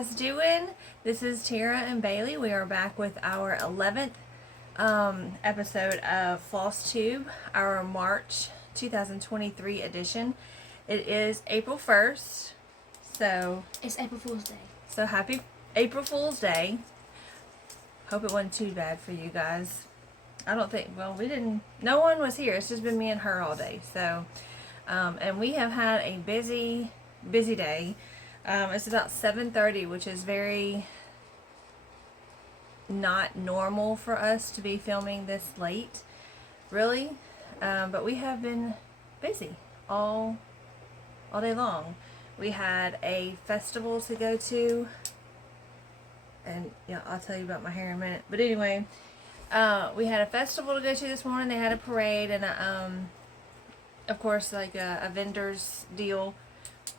guys doing? This is Tara and Bailey. We are back with our 11th episode of Flosstube, our March 2023 edition. It is April 1st, so... It's April Fool's Day. So happy April Fool's Day. Hope it wasn't too bad for you guys. I don't think, well, we didn't, no one was here. It's just been me and her all day, so... and we have had a busy day. It's about 7:30, which is very not normal for us to be filming this late, really. But we have been busy all day long. We had a festival to go to, and yeah, I'll tell you about my hair in a minute. But anyway, we had a festival to go to this morning. They had a parade and of course, like a vendor's deal,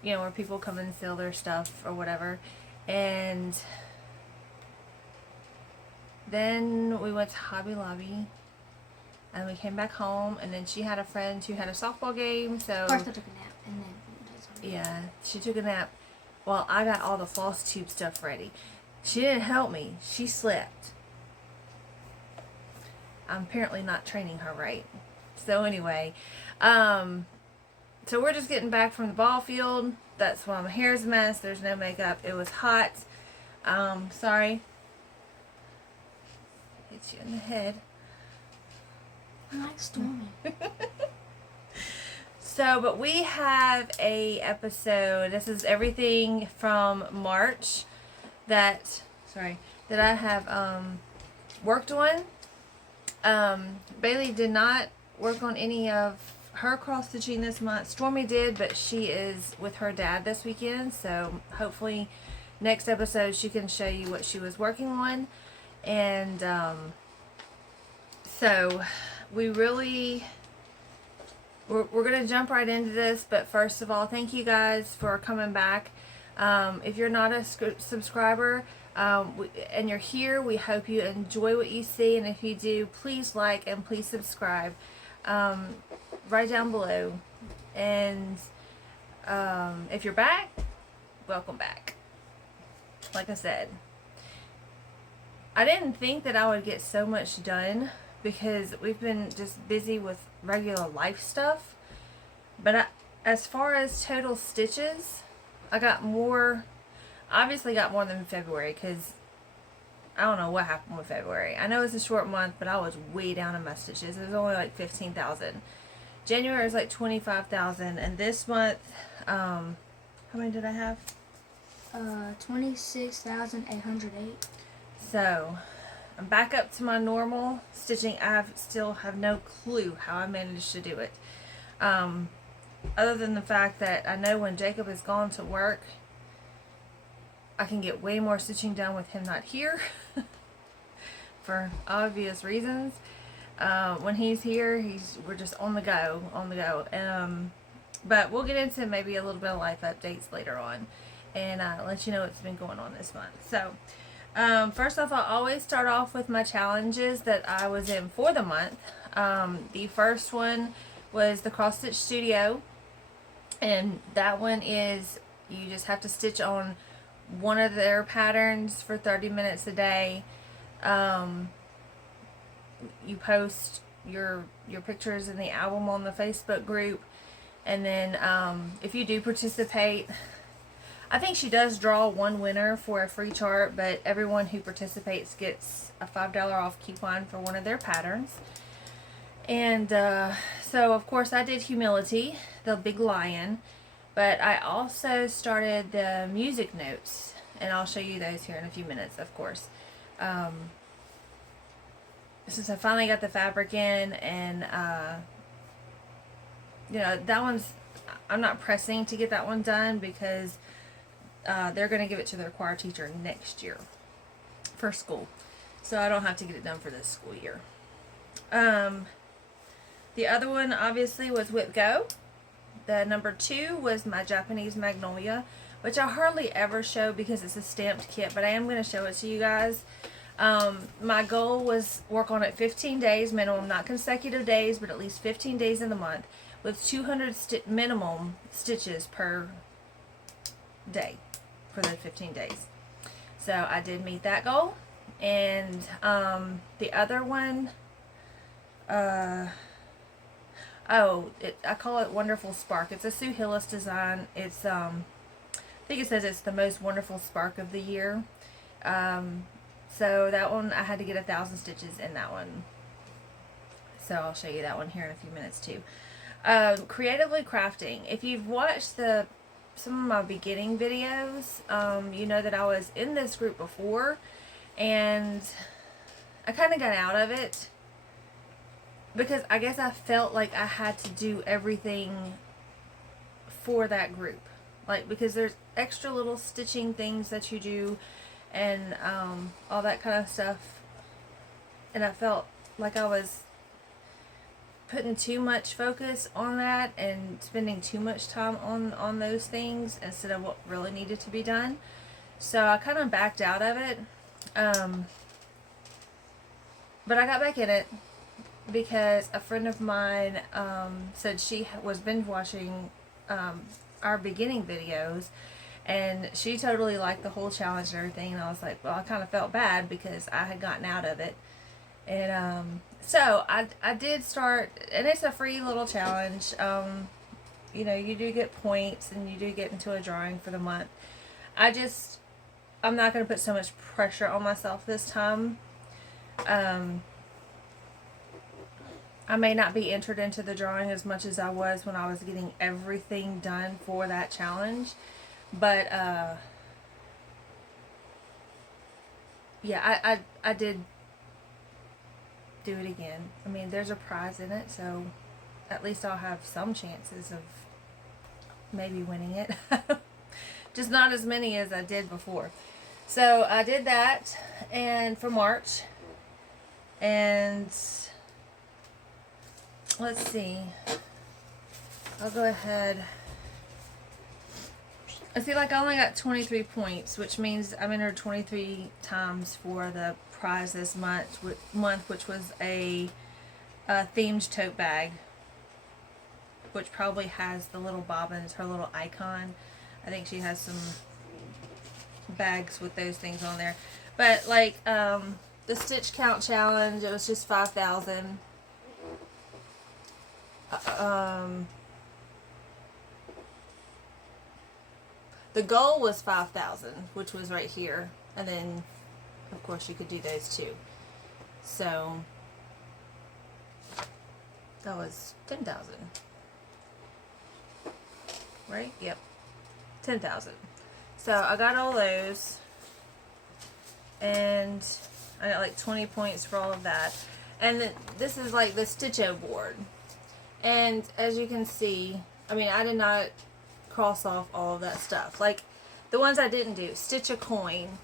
you know, where people come and sell their stuff or whatever. And then we went to Hobby Lobby, and we came back home, and then she had a friend who had a softball game, so... First I took a nap, and then... Yeah, she took a nap while I got all the Flosstube stuff ready. She didn't help me. She slept. I'm apparently not training her right. So anyway, so we're just getting back from the ball field. That's why my hair's a mess. There's no makeup. It was hot. Sorry. Hit you in the head. I like storming. So, but we have a episode. This is everything from March that I have worked on. Bailey did not work on any of her cross stitching this month. Stormy did, but she is with her dad this weekend, so hopefully next episode she can show you what she was working on. And so we're gonna jump right into this, but first of all, thank you guys for coming back. If you're not a subscriber and you're here, we hope you enjoy what you see, and if you do, please like and please subscribe right down below. And if you're back, welcome back. Like I said, I didn't think that I would get so much done because we've been just busy with regular life stuff, but as far as total stitches, I got more, obviously got more than February, because I don't know what happened with February. I know it's a short month, but I was way down in my stitches. It was only like 15,000. January was like 25,000, and this month, how many did I have? 26,808. So, I'm back up to my normal stitching. I still have no clue how I managed to do it. Other than the fact that I know when Jacob is gone to work, I can get way more stitching done with him not here for obvious reasons. When he's here, we're just on the go. But we'll get into maybe a little bit of life updates later on, and let you know what's been going on this month. So, first off, I always start off with my challenges that I was in for the month. The first one was the Cross Stitch Studio, and that one is you just have to stitch on one of their patterns for 30 minutes a day. You post your pictures in the album on the Facebook group, and then if you do participate, I think she does draw one winner for a free chart, but everyone who participates gets a $5 off coupon for one of their patterns. And so of course I did Humility, the big lion, but I also started the music notes, and I'll show you those here in a few minutes, of course. Since I finally got the fabric in, and you know, that one's, I'm not pressing to get that one done because they're going to give it to their choir teacher next year for school, so I don't have to get it done for this school year. The other one obviously was Whip Go. The number 2 was my Japanese Magnolia, which I hardly ever show because it's a stamped kit, but I am going to show it to you guys. My goal was work on it 15 days minimum, not consecutive days, but at least 15 days in the month, with 200 minimum stitches per day for the 15 days. So I did meet that goal. And the other one, I call it Wonderful Spark. It's a Sue Hillis design. It's I think it says it's the most wonderful spark of the year. So that one I had to get 1,000 stitches in that one. So I'll show you that one here in a few minutes too. Creatively crafting. If you've watched some of my beginning videos, you know that I was in this group before, and I kind of got out of it because I guess I felt like I had to do everything for that group. Like, because there's extra little stitching things that you do and all that kind of stuff. And I felt like I was putting too much focus on that and spending too much time on those things instead of what really needed to be done. So I kind of backed out of it. But I got back in it because a friend of mine said she was binge watching our beginning videos, and she totally liked the whole challenge and everything. And I was like, well, I kind of felt bad because I had gotten out of it. And so I did start, and it's a free little challenge. You know, you do get points and you do get into a drawing for the month. I'm not going to put so much pressure on myself this time. I may not be entered into the drawing as much as I was when I was getting everything done for that challenge. But, yeah, I did do it again. I mean, there's a prize in it, so at least I'll have some chances of maybe winning it. Just not as many as I did before. So I did that, and for March, and let's see, I'll go ahead. I feel like I only got 23 points, which means I'm entered 23 times for the prize this month, which was a themed tote bag, which probably has the little bobbins, her little icon. I think she has some bags with those things on there. But like the stitch count challenge, it was just 5,000. The goal was 5,000, which was right here, and then of course you could do those too. So that was 10,000, right? Yep, 10,000. So I got all those, and I got like 20 points for all of that. And this is like the Stitcho board, and as you can see, I mean, I did not cross off all of that stuff. Like the ones I didn't do: stitch a coin,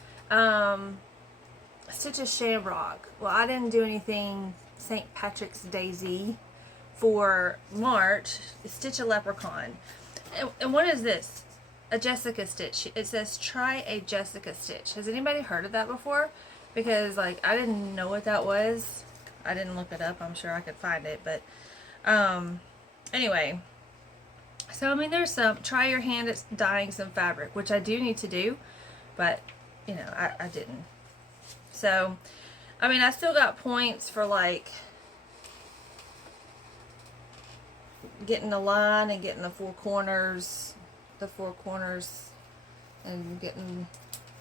stitch a shamrock. Well, I didn't do anything St. Patrick's Daisy for March. Stitch a leprechaun. And what is this? A Jessica stitch. It says try a Jessica stitch. Has anybody heard of that before? Because like I didn't know what that was. I didn't look it up. I'm sure I could find it, but anyway. So I mean, there's some try your hand at dyeing some fabric, which I do need to do, but you know, I didn't. So I mean, I still got points for like getting the line and getting the four corners, and getting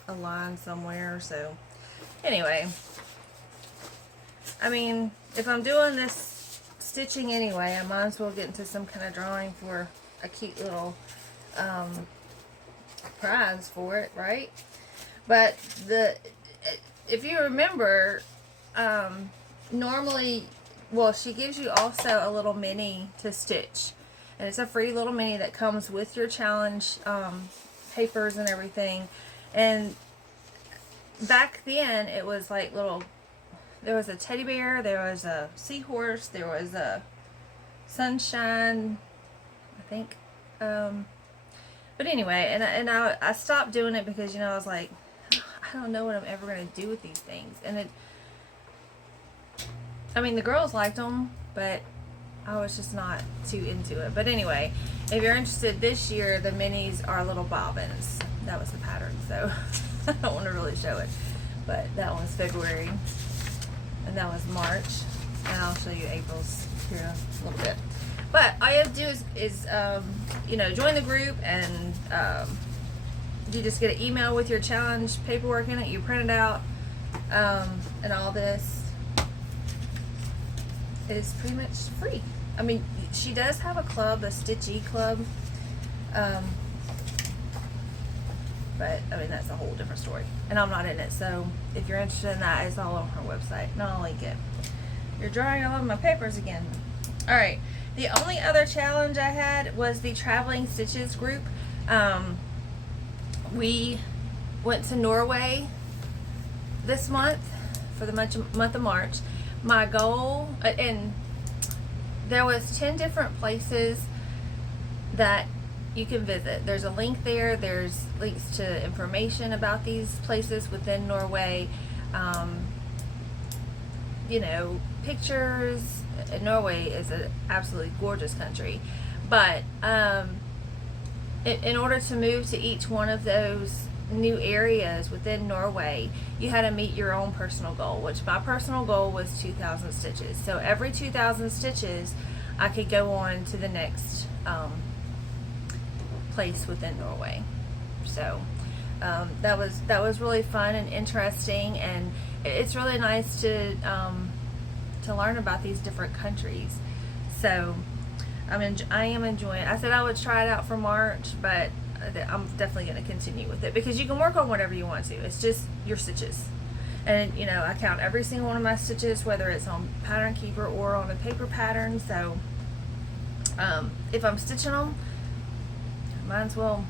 a line somewhere. So anyway, I mean, if I'm doing this stitching anyway, I might as well get into some kind of drawing for a cute little prize for it, right? But if you remember, normally, well, she gives you also a little mini to stitch, and it's a free little mini that comes with your challenge papers and everything. And back then it was like little, there was a teddy bear, there was a seahorse, there was a sunshine, I think. But anyway, and I stopped doing it because, you know, I was like, I don't know what I'm ever going to do with these things. And I mean, the girls liked them, but I was just not too into it. But anyway, if you're interested, this year the minis are little bobbins. That was the pattern. So I don't want to really show it, but that one was February, and that was March, and I'll show you April's here a little bit. But all you have to do is you know, join the group, and you just get an email with your challenge paperwork in it. You print it out, and all this is pretty much free. I mean, she does have a club, a Stitchy club, but I mean, that's a whole different story, and I'm not in it. So if you're interested in that, it's all on her website, and I'll link it. You're drawing all of my papers again. All right. The only other challenge I had was the Traveling Stitches group. We went to Norway this month for the month of March. My goal, and there was 10 different places that you can visit. There's a link there. There's links to information about these places within Norway. You know, pictures. Norway is an absolutely gorgeous country, but in order to move to each one of those new areas within Norway, you had to meet your own personal goal, which my personal goal was 2,000 stitches. So every 2,000 stitches, I could go on to the next place within Norway. So that was really fun and interesting, and it's really nice to learn about these different countries. So I am enjoying it. I said I would try it out for March, but I'm definitely going to continue with it, because you can work on whatever you want to. It's just your stitches. And you know, I count every single one of my stitches, whether it's on Pattern Keeper or on a paper pattern. So if I'm stitching them, might as well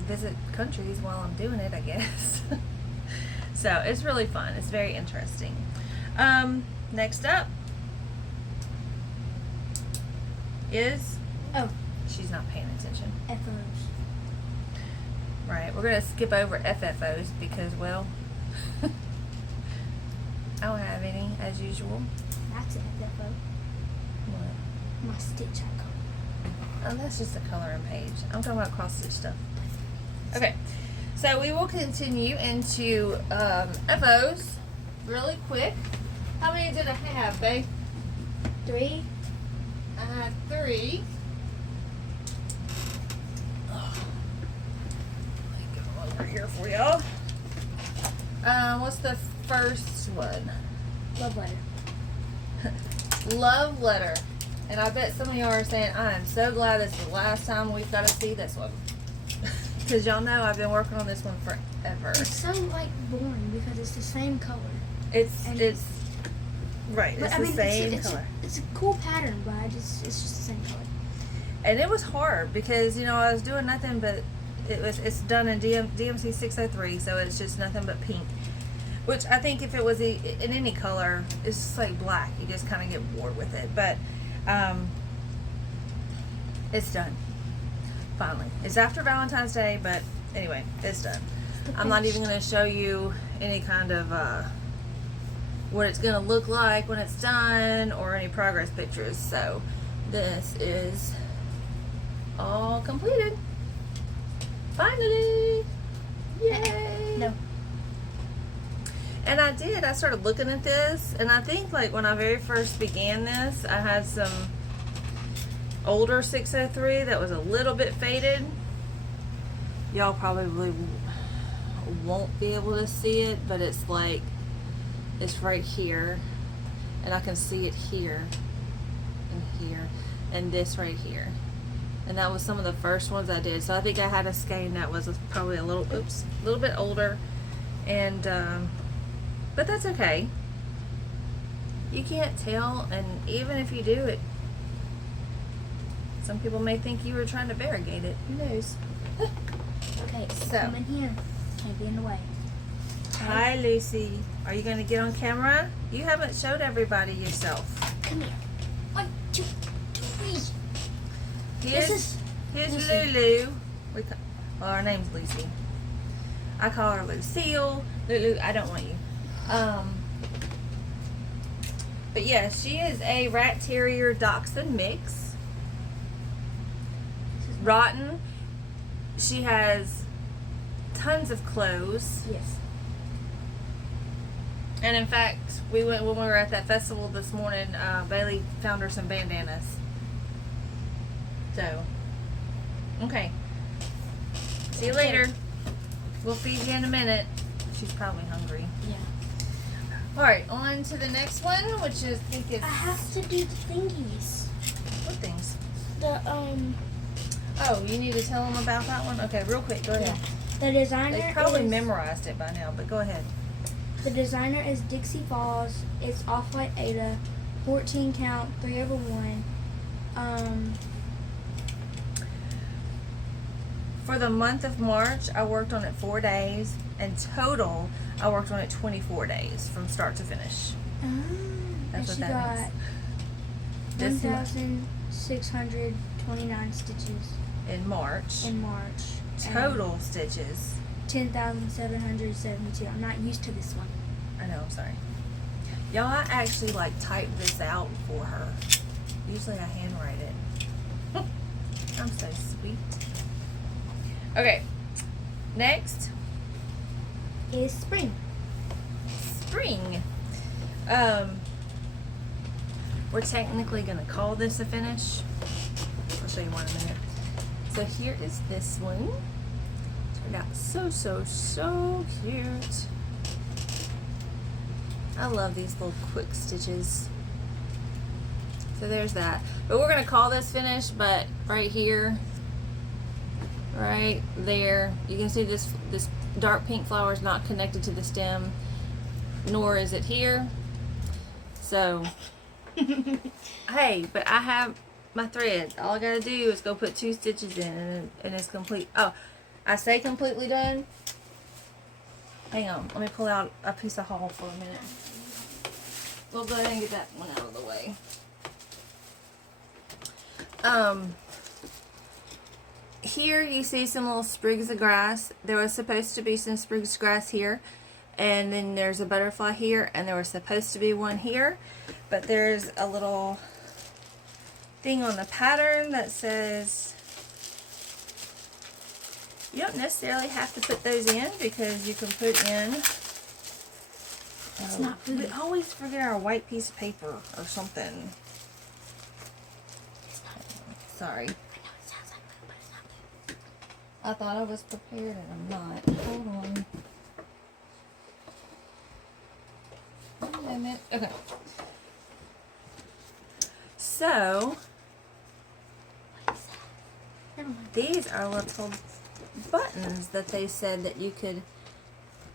visit countries while I'm doing it, I guess. So it's really fun. It's very interesting. Next up is, Oh, she's not paying attention. FOs. Right, we're gonna skip over FFOs because, well, I don't have any as usual. That's an FFO. What? My stitch icon. Oh, that's just a coloring page. I'm talking about cross stitch stuff. Okay, so we will continue into FOs really quick. How many did I have, babe? 3. I had 3. Let me go over here for y'all. What's the first one? Love letter. Love letter. And I bet some of y'all are saying, I am so glad this is the last time we've got to see this one. Because y'all know I've been working on this one forever. It's so like boring because it's the same color. It's right. But It's I the mean, same it's color. it's a cool pattern, but it's just the same color. And it was hard because, you know, I was doing nothing but it's done in DMC 603, so it's just nothing but pink. Which I think if it was in any color, it's just like black. You just kind of get bored with it. But it's done. Finally. It's after Valentine's Day, but anyway, it's done. I'm not even going to show you any kind of what it's going to look like when it's done or any progress pictures. So this is all completed. Finally. Yay. No. And I started looking at this, and I think like when I very first began this, I had some older 603 that was a little bit faded. Y'all probably won't be able to see it, but it's like, it's right here, and I can see it here, and here, and this right here. And that was some of the first ones I did. So I think I had a skein that was probably a little bit older, and but that's okay. You can't tell, and even if you do it, some people may think you were trying to variegate it. Who knows? Okay, So. come in here. Can't be in the way. Hi, Lucy. Are you going to get on camera? You haven't showed everybody yourself. Come here. 1, 2, 3. Here's Lucy. Lulu. Well, her name's Lucy. I call her Lucille. Lulu, I don't want you. But yeah, she is a Rat Terrier Dachshund mix. Rotten. she has tons of clothes. Yes. And in fact, when we were at that festival this morning, Bailey found her some bandanas. So, okay. See you later. We'll feed you in a minute. She's probably hungry. Yeah. Alright, on to the next one, which is, I think it's... I have to do the thingies. What things? The, Oh, you need to tell them about that one? Okay, real quick, go ahead. The designer They probably is, memorized it by now, but go ahead. The designer is Dixie Falls. It's Off-White Ada. 14 count, 3/1. For the month of March, I worked on it 4 days, and total, I worked on it 24 days from start to finish. And That's what she that got means. 1,629 stitches In March, in March. total stitches. 10,772. I'm not used to this one. I know, I'm sorry. Y'all, I actually like typed this out for her. Usually I handwrite it. I'm so sweet. Okay, next. Is spring. Spring. We're technically gonna call this a finish. I'll show you one in a minute. So here is this one. Turned out so cute. I love these little quick stitches. So there's that. But we're gonna call this finish, but right here, right there, you can see this dark pink flower is not connected to the stem, nor is it here. So, hey, but I have my thread. All I gotta do is go put 2 stitches in and it's complete. Oh, I say completely done. Hang on, let me pull out a piece of haul for a minute. We'll go ahead and get that one out of the way. Here you see some little sprigs of grass. There was supposed to be some sprigs of grass here, and then there's a butterfly here, and there was supposed to be one here, but there's a little thing on the pattern that says you don't necessarily have to put those in, because you can put in It's not we always forget our white piece of paper or something. Sorry. I know it sounds like blue, but it's not blue. I thought I was prepared and I'm not. Hold on. Wait a minute. Okay. So, What is that? Never mind. these are little buttons that they said that you could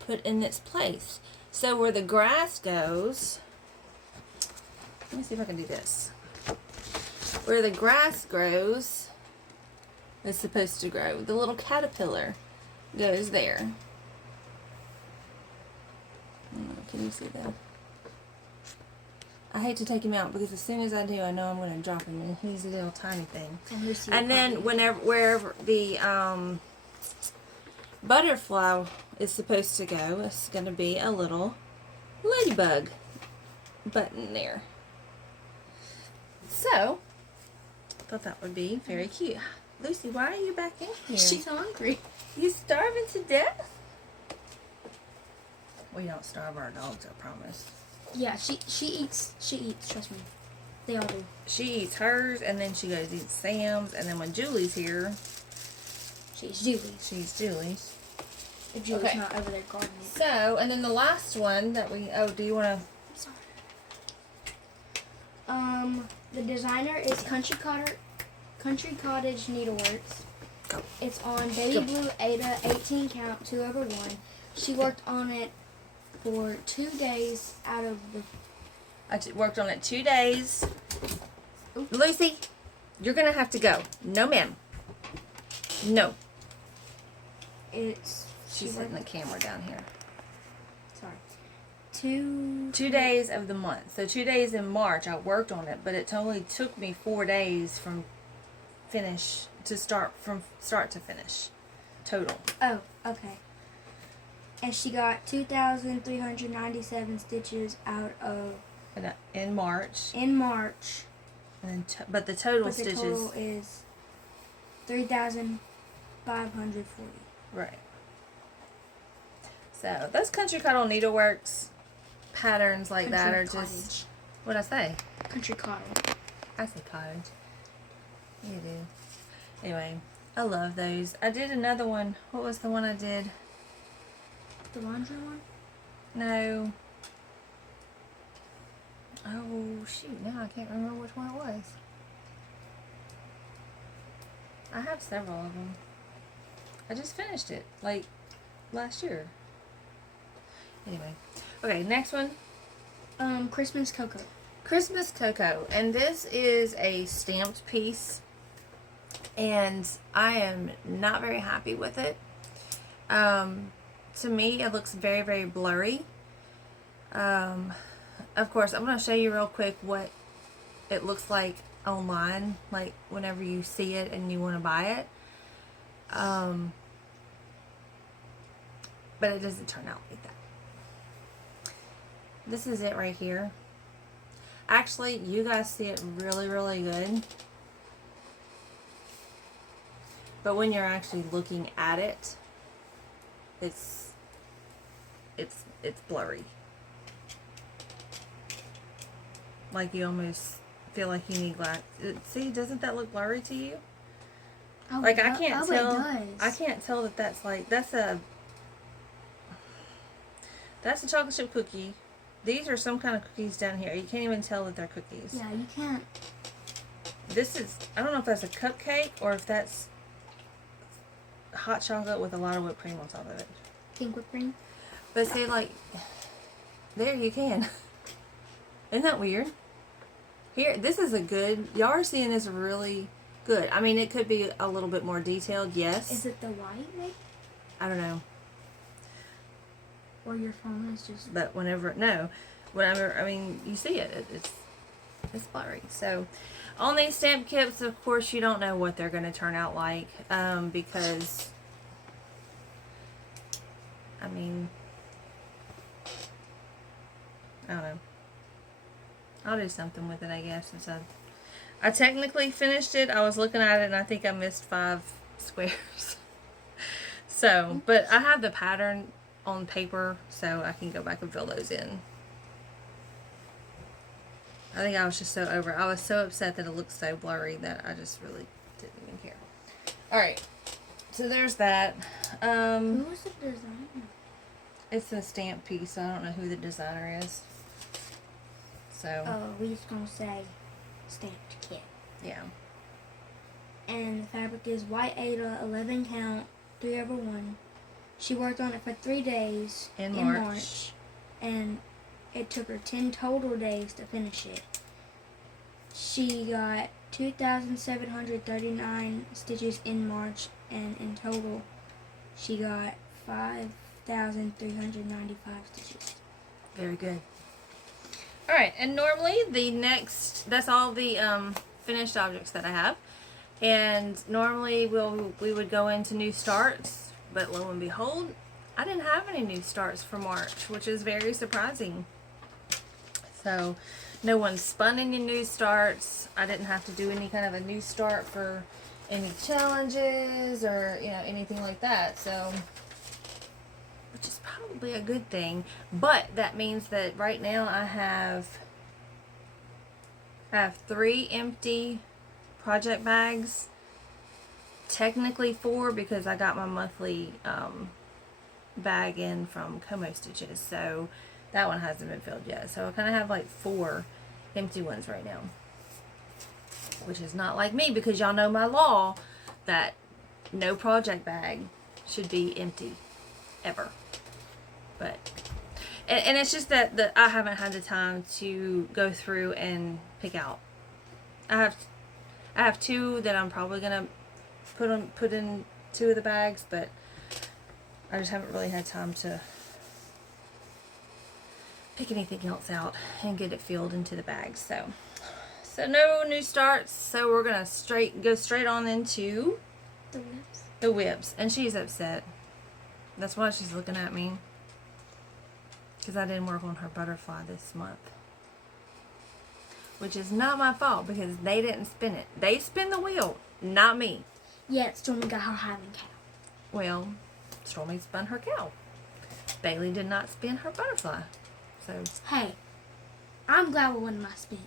put in its place. So where the grass goes, let me see if I can do this. Where the grass grows is supposed to grow. The little caterpillar goes there. Can you see that? I hate to take him out because as soon as I do, I know I'm going to drop him, and he's a little tiny thing. And then wherever the butterfly is supposed to go, it's going to be a little ladybug button there. So, I thought that would be very cute. Lucy, why are you back in here? She's hungry. You starving to death? We don't starve our dogs, I promise. Yeah, she eats, trust me. They all do. She eats hers, and then she goes eat Sam's, and then when Julie's here, She eats Julie's. she eats Julie's. If Julie's Okay. not over there gardening. So, and then the last one that we, do you want to, Sorry. The designer is Country Cottage Needleworks. Go. It's on Baby Blue Ada 18 count 2/1. She worked on it for 2 days out of the. I worked on it 2 days. Ooh. Lucy, you're going to have to go. No, ma'am. No. It's. She's setting the camera down here. Sorry. 2 days of the month. So 2 days in March I worked on it, but it only took me 4 days from start to finish. Total. Oh, okay. And she got 2,397 stitches out of In March. in March. And then but the total But the stitches. total is 3,000. 540. Right. So those Country Cotton Needleworks patterns like that are just, what'd I say? Country Cotton. I said cottage. You do. Anyway, I love those. I did another one. What was the one I did? The laundry one? No. Oh, shoot. Now I can't remember which one it was. I have several of them. I just finished it, like, last year. Anyway. Okay, next one. Christmas Cocoa. Christmas Cocoa. And this is a stamped piece. And I am not very happy with it. To me, it looks very, very blurry. Of course, I'm going to show you real quick what it looks like online, like whenever you see it and you want to buy it. But it doesn't turn out like that. This is it right here. Actually, you guys see it really, really good. But when you're actually looking at it, it's blurry. Like you almost feel like you need glass. See, doesn't that look blurry to you? Oh, Like I can't tell. It does. I can't tell that that's like that's a chocolate chip cookie. These are some kind of cookies down here. You can't even tell that they're cookies. Yeah, you can't. This is, I don't know if that's a cupcake or if that's hot chocolate with a lot of whipped cream on top of it. Pink whipped cream. But see, like, there you can. Isn't that weird? Here, this is a good, y'all are seeing this really good. I mean, it could be a little bit more detailed, yes. Is it the white, maybe? I don't know. Or your phone is just... But whenever, I mean, you see it. It's blurry. So, on these stamp kits, of course, you don't know what they're going to turn out like. Because, I mean, I don't know. I'll do something with it, I guess, since I technically finished it. I was looking at it, and I think I missed 5 squares. So, but I have the pattern on paper, so I can go back and fill those in. I think I was just so over it. I was so upset that it looked so blurry that I just really didn't even care. Alright, so there's that. Who was the designer? It's a stamp piece, so I don't know who the designer is. So. Oh, we just gonna say stamped kit. Yeah. And the fabric is white Ada, 11 count, 3/1. She worked on it for 3 days In March. And it took her 10 total days to finish it. She got 2,739 stitches in March, and in total, she got 5,395 stitches. Very good. Alright, and normally that's all the finished objects that I have. And normally we would go into new starts. But lo and behold, I didn't have any new starts for March, which is very surprising. So, no one spun any new starts. I didn't have to do any kind of a new start for any challenges or, anything like that. So, which is probably a good thing. But that means that right now I have 3 empty project bags. Technically 4 because I got my monthly bag in from Como Stitches, so that one hasn't been filled yet. So I kind of have like 4 empty ones right now, which is not like me because y'all know my law that no project bag should be empty ever. But and it's just that I haven't had the time to go through and pick out. I have 2 that I'm probably gonna put in 2 of the bags, but I just haven't really had time to pick anything else out and get it filled into the bags. So no new starts. So we're gonna go straight on into the whips. And she's upset. That's why she's looking at me, because I didn't work on her butterfly this month, which is not my fault because they didn't spin it. They spin the wheel, not me. Yeah, Stormy got her Hive and cow. Well, Stormy spun her cow. Bailey did not spin her butterfly. So Hey, I'm glad with one of my spins.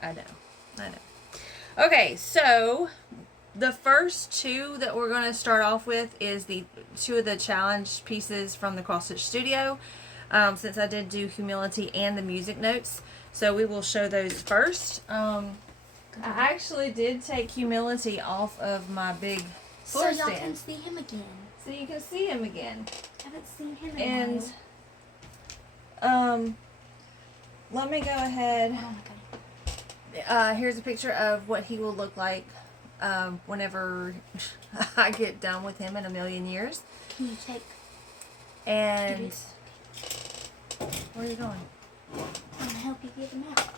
I know. Okay, so the first two that we're going to start off with is the two of the challenge pieces from the Cross Stitch Studio. Since I did do humility and the music notes, so we will show those first. I actually did take humility off of my big So floor y'all stand, can see him again. so you can see him again. Haven't seen him in a while. And let me go ahead. Oh, okay. Here's a picture of what he will look like whenever I get done with him in a million years. Can you take? And where are you going? I'm gonna help you get him out.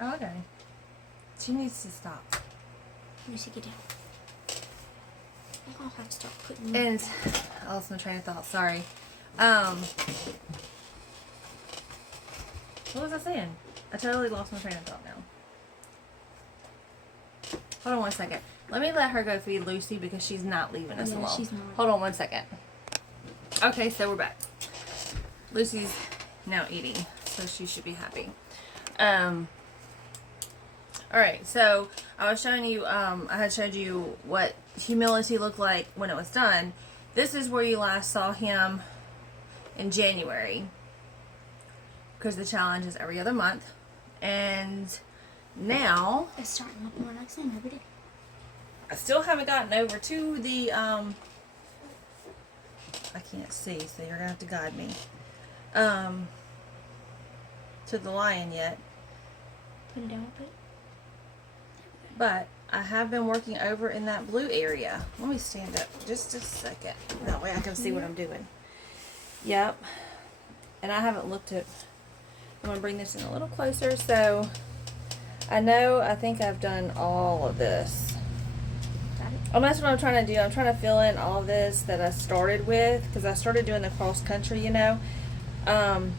Oh, okay. She needs to stop. Let me see, get down. I'm gonna have to start putting. And I lost my train of thought. Sorry. What was I saying? I totally lost my train of thought now. Hold on one second. Let me let her go feed Lucy because she's not leaving us alone. She's not. Hold on one second. Okay, so we're back. Lucy's now eating, so she should be happy. Alright, so I was showing you, I had showed you what humility looked like when it was done. This is where you last saw him in January, because the challenge is every other month. And now It's starting with more next time every day. I still haven't gotten over to the I can't see, so you're gonna have to guide me to the lion yet, Put him down a bit. but I have been working over in that blue area. Let me stand up just a second, that way I can see what I'm doing. Yep. And I haven't looked at, I'm gonna bring this in a little closer. So I think I've done all of this. And that's what I'm trying to do. I'm trying to fill in all of this that I started with, because I started doing the cross country, you know. I'm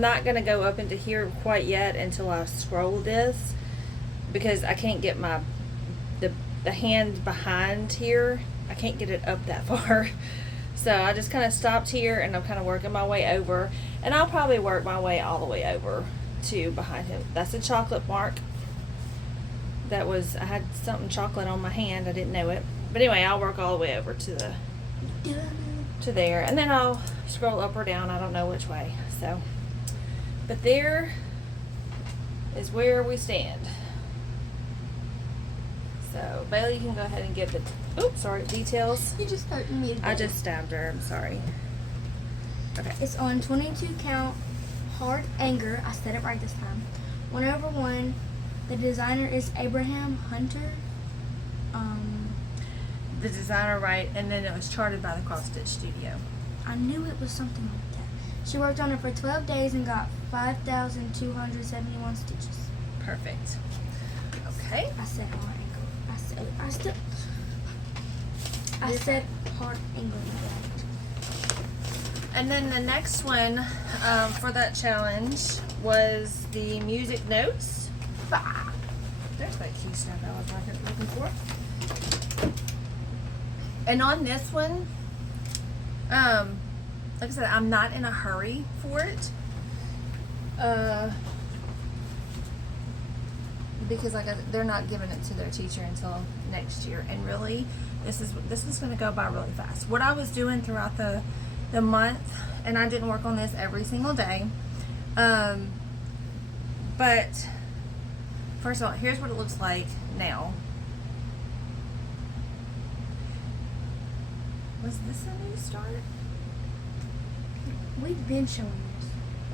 not going to go up into here quite yet until I scroll this, because I can't get my the hand behind here. I can't get it up that far. So I just kind of stopped here, and I'm kind of working my way over, and I'll probably work my way all the way over to behind him. That's a chocolate mark. That was, I had something chocolate on my hand. I didn't know it. But anyway, I'll work all the way over to there. And then I'll scroll up or down. I don't know which way. So, but there is where we stand. So, Bailey, you can go ahead and give the, details. You just hurting me. I just stabbed her. I'm sorry. Okay. It's on 22 count, hard anger. I said it right this time. 1/1. The designer is Abraham Hunter. The designer, right? And then it was charted by the Cross Stitch Studio. I knew it was something like that. She worked on it for 12 days and got 5,271 stitches. Perfect. Okay. I said hard angle. I said hard angle. And then the next one for that challenge was the music notes. There's that key snap I was looking for. And on this one, like I said, I'm not in a hurry for it. Because they're not giving it to their teacher until next year. And really, this is going to go by really fast. What I was doing throughout the month, and I didn't work on this every single day, but first of all, here's what it looks like now. Was this a new start? We've been showing this.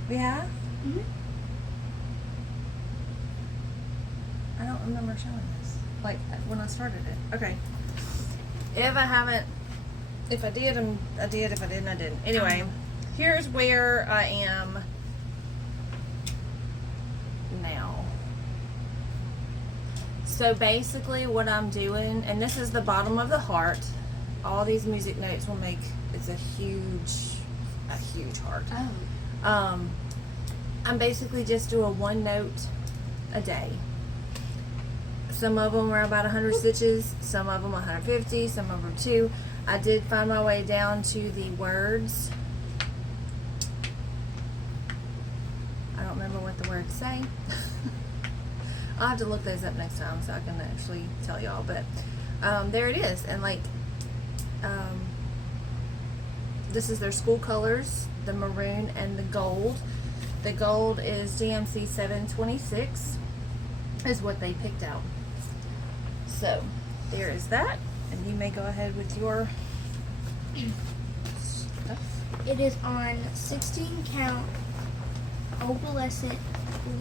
We have? Mm-hmm. I don't remember showing this. Like, when I started it. Okay. If I did, I did. If I didn't, I didn't. Anyway, here's where I am now. So basically what I'm doing, and this is the bottom of the heart. All these music notes will make, it's a huge heart. Oh. I'm basically just doing one note a day. Some of them are about 100 stitches, some of them 150, some of them 2. I did find my way down to the words. I don't remember what the words say. I'll have to look those up next time so I can actually tell y'all, but there it is. And like this is their school colors, the maroon and the gold. The gold is DMC 726 is what they picked out. So there is that, and you may go ahead with your stuff. It is on 16 count opalescent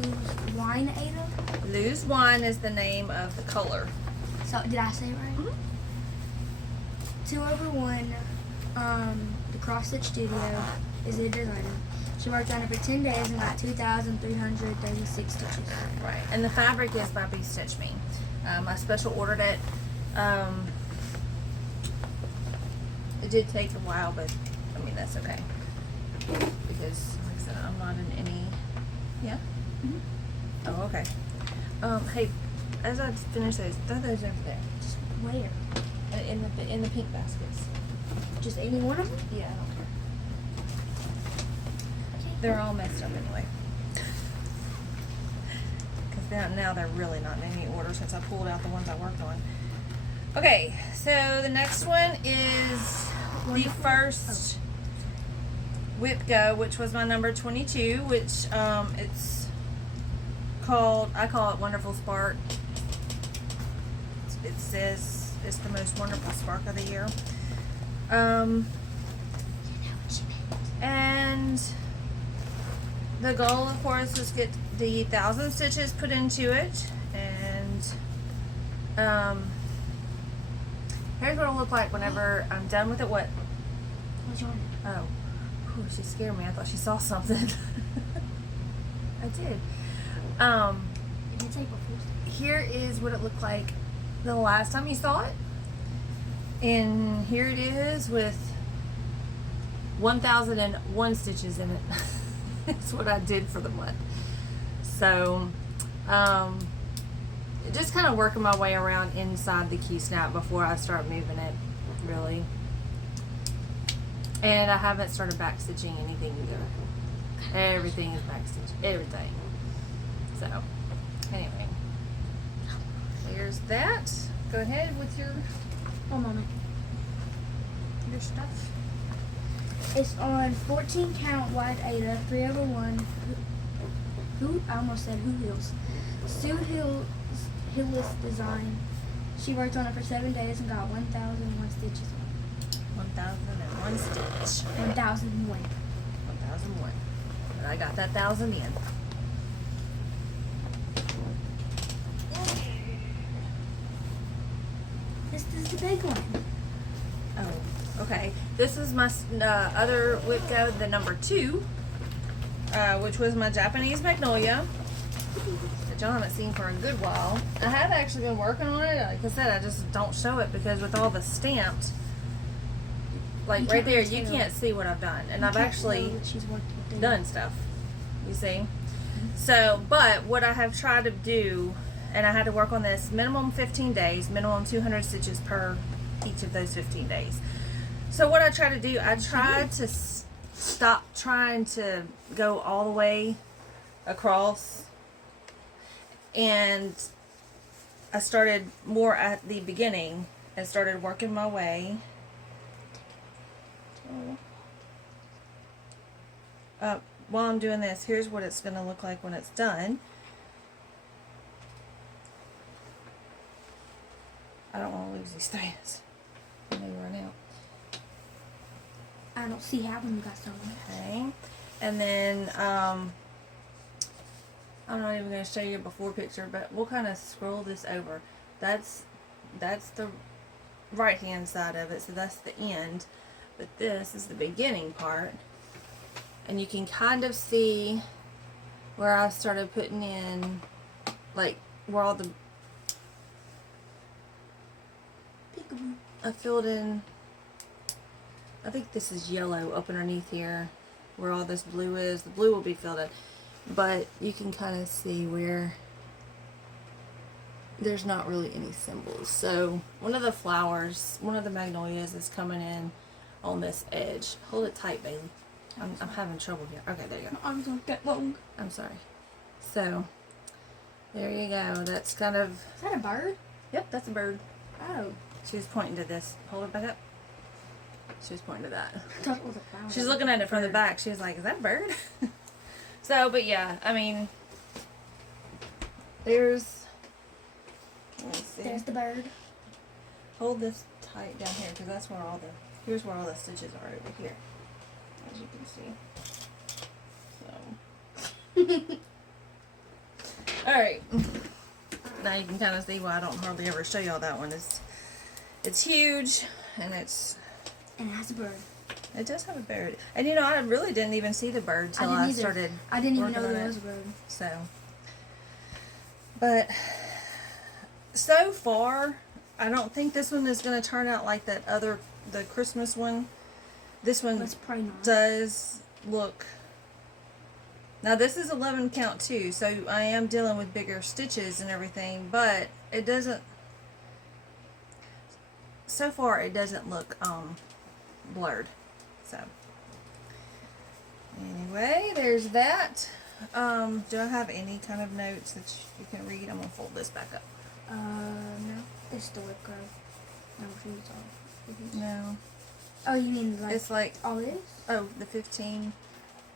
loose wine Ada. Lose Wine is the name of the color. So did I say it right? Mhm. 2/1. The Cross Stitch Studio is the designer. She worked on it for 10 days and got 2,336 stitches. Right, and the fabric is by Stitch Me. I special ordered it. It did take a while, but I mean that's okay because, like I said, I'm not in any. Yeah. Mm-hmm. Oh, okay. Hey, as I finish those, throw those over there. Just where? In the pink baskets. Just any one of them? Yeah, I don't care. They're all messed up anyway. Because now they're really not in any order since I pulled out the ones I worked on. Okay, so the next one is the first Whip Go, which was my number 22, which it's called, I call it Wonderful Spark. It says it's the most wonderful spark of the year. And the goal, of course, is get the 1,000 stitches put into it. And here's what it'll look like whenever I'm done with it. What? What's your one? Oh, whew, she scared me. I thought she saw something. I did. It's April Fool's. Here is what it looked like the last time you saw it. And here it is with 1,001 stitches in it. That's what I did for the month. So, just kind of working my way around inside the key snap before I start moving it, really. And I haven't started back stitching anything either. Everything is back stitched. Everything. So, anyway. There's that. Go ahead with your... One moment. Your stuff. It's on 14 count wide Ada, 3/1. I almost said Who Heels. Sue Hillis design. She worked on it for 7 days and got 1,001 stitches. 1,001 stitch. 1,001. 1,001. And I got that 1,000 in. This is the big one. Oh, okay. This is my other Whip Go, the number 2, which was my Japanese Magnolia, that y'all haven't seen for a good while. I have actually been working on it. Like I said, I just don't show it because with all the stamped, like right there, you can't see what I've done. And I've actually done stuff, you see? So, but what I have tried to do, and I had to work on this minimum 15 days, minimum 200 stitches per each of those 15 days. So what I try to do, I tried to stop trying to go all the way across, and I started more at the beginning and started working my way up. While I'm doing this, here's what it's going to look like when it's done. I don't want to lose these threads when they run out. I don't see how when you got so much. Okay, and then I'm not even going to show you a before picture, but we'll kind of scroll this over. That's the right hand side of it, so that's the end, but this is the beginning part, and you can kind of see where I started putting in, like where all the I filled in, I think this is yellow up underneath here where all this blue is. The blue will be filled in, but you can kind of see where there's not really any symbols. So one of the flowers, one of the magnolias is coming in on this edge. Hold it tight, Bailey. I'm having trouble here. Okay, there you go. My arms don't get long. I'm sorry. So there you go. That's kind of... Is that a bird? Yep, that's a bird. Oh. She was pointing to this. Hold it back up. She was pointing to that. I thought it was a flower. She's looking at it from the back. She was like, is that a bird? So, but yeah, I mean, there's... Let me see. There's the bird. Hold this tight down here because that's where all the... Here's where all the stitches are over here. As you can see. So... Alright. Now you can kind of see why I don't hardly ever show y'all that one. It's huge, and it's... And it has a bird. It does have a bird. And you know, I really didn't even see the bird till I started I didn't even know working on there it. was a bird. So... But... So far, I don't think this one is going to turn out like that other... The Christmas one. This one Let's pray not. does look... Now this is 11 count too, so I am dealing with bigger stitches and everything, but it doesn't, so far it doesn't look blurred. So anyway, there's that. Do I have any kind of notes that you can read? I'm gonna fold this back up. No. It's the lip curve. No, she's all. No, Oh, you mean like it's like, all this? oh, the 15.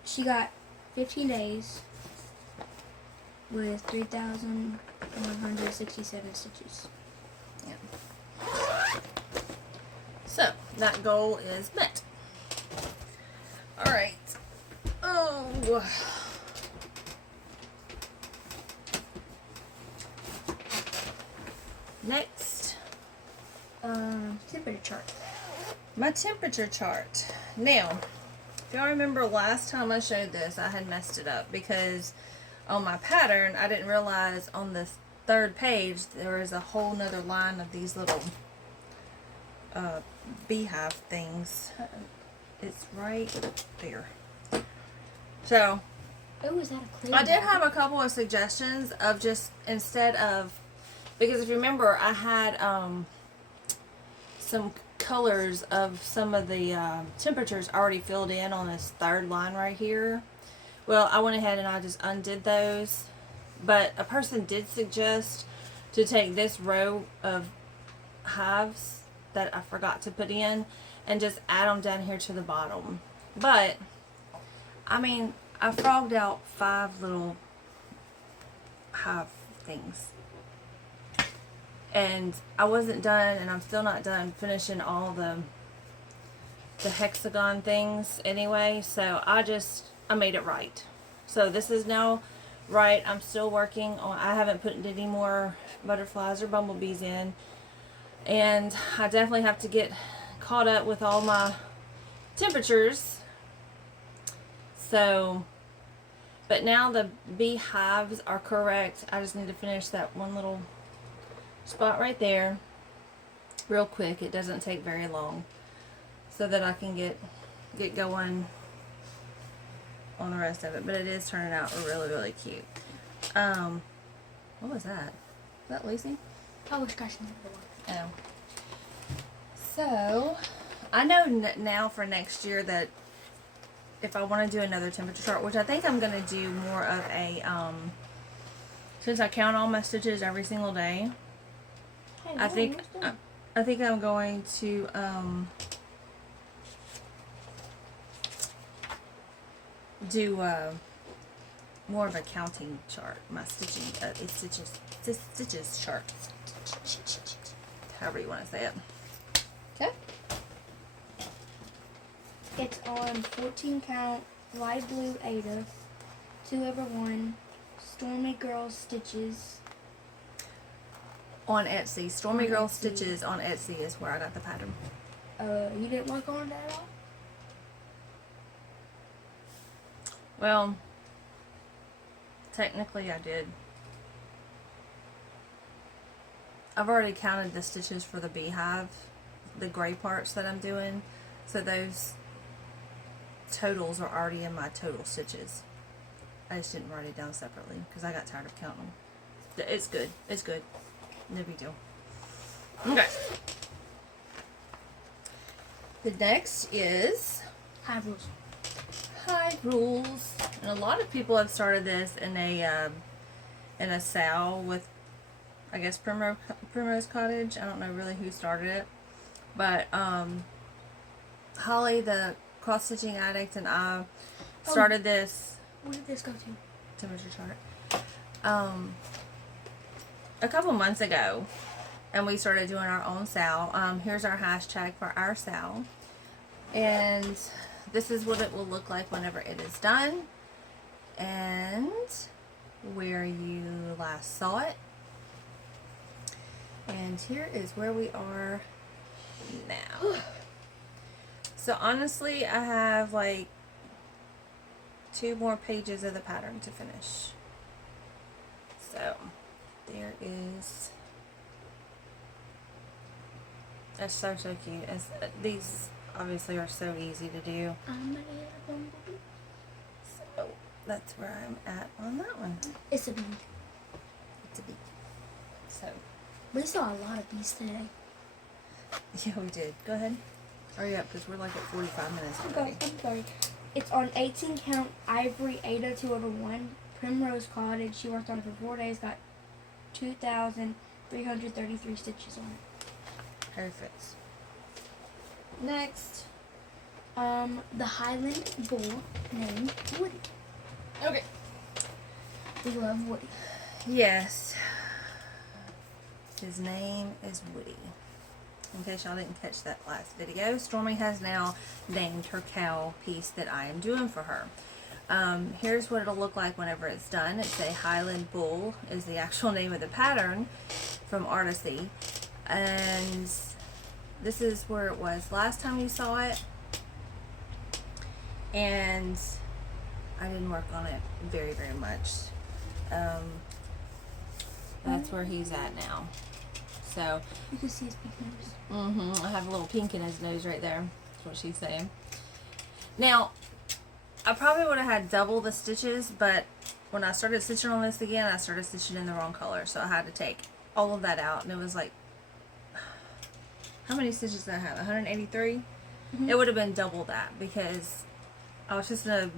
She got 15 days with 3,167 stitches. Yeah. So that goal is met. All right. Oh. Next, Temperature chart. my temperature chart. Now, if y'all remember last time I showed this, I had messed it up because on my pattern, I didn't realize on this third page there is a whole nother line of these little beehive things. It's right there. So, Oh, is that a clear? I did have a couple of suggestions of just instead of, because if you remember, I had some colors of some of the temperatures already filled in on this third line right here. Well, I went ahead and I just undid those, but a person did suggest to take this row of hives that I forgot to put in and just add them down here to the bottom. But I mean, I frogged out 5 little hive things. And I wasn't done, and I'm still not done finishing all the hexagon things anyway, so I made it right. So this is now right. I'm still working on, I haven't put any more butterflies or bumblebees in, and I definitely have to get caught up with all my temperatures. So, but now the beehives are correct. I just need to finish that one little spot right there real quick. It doesn't take very long, so that I can get going on the rest of it. But it is turning out really cute. What was that? Is that Lucy? Oh, we're scratching the one. Oh. So I know now for next year that if I want to do another temperature chart, which I think I'm going to do more of a since I count all my stitches every single day, I think I'm going to do more of a counting chart. My stitching stitches chart. However you want to say it. Okay. It's on 14 count light blue Ada, 2/1 Stormy Girl Stitches. On Etsy. Stormy On Girl Etsy. Stitches on Etsy is where I got the pattern. You didn't work on that at all? Well, technically I did. I've already counted the stitches for the beehive, the gray parts that I'm doing, so those totals are already in my total stitches. I just didn't write it down separately because I got tired of counting them. It's good. It's good. No big deal. Okay. The next is Hive rules. Hive rules, and a lot of people have started this in a sal with, I guess, Primrose Cottage. I don't know really who started it, but Holly, the cross stitching addict, and I started this. Where did this go to? Temperature chart. A couple months ago, and we started doing our own sal. Here's our hashtag for our sal, and this is what it will look like whenever it is done, and where you last saw it. And here is where we are now. So honestly, I have like 2 more pages of the pattern to finish. So there is. That's so cute. These obviously are so easy to do. So that's where I'm at on that one. It's a bee. It's a bee. So We saw a lot of bees today. yeah, we did. Go ahead. Hurry up, because we're like at 45 minutes already. I'm sorry. It's on 18 count Ivory Ada 2/1 Primrose Cottage. She worked on it for 4 days. Got 2,333 stitches on it. Perfect. Next. The Highland bull named Woody. Okay. We love Woody. Yes. His name is Woody. In case y'all didn't catch that last video, Stormy has now named her cow piece that I am doing for her. Here's what it'll look like whenever it's done. It's a Highland bull is the actual name of the pattern from Artisy. And this is where it was last time you saw it. And I didn't work on it very, very much. That's where he's at now. So You can see his pink nose. I have a little pink in his nose right there. That's what she's saying. Now, I probably would have had double the stitches, but when I started stitching on this again, I started stitching in the wrong color. So I had to take all of that out, and it was like, how many stitches did I have? 183? It would have been double that, because I was just gonna,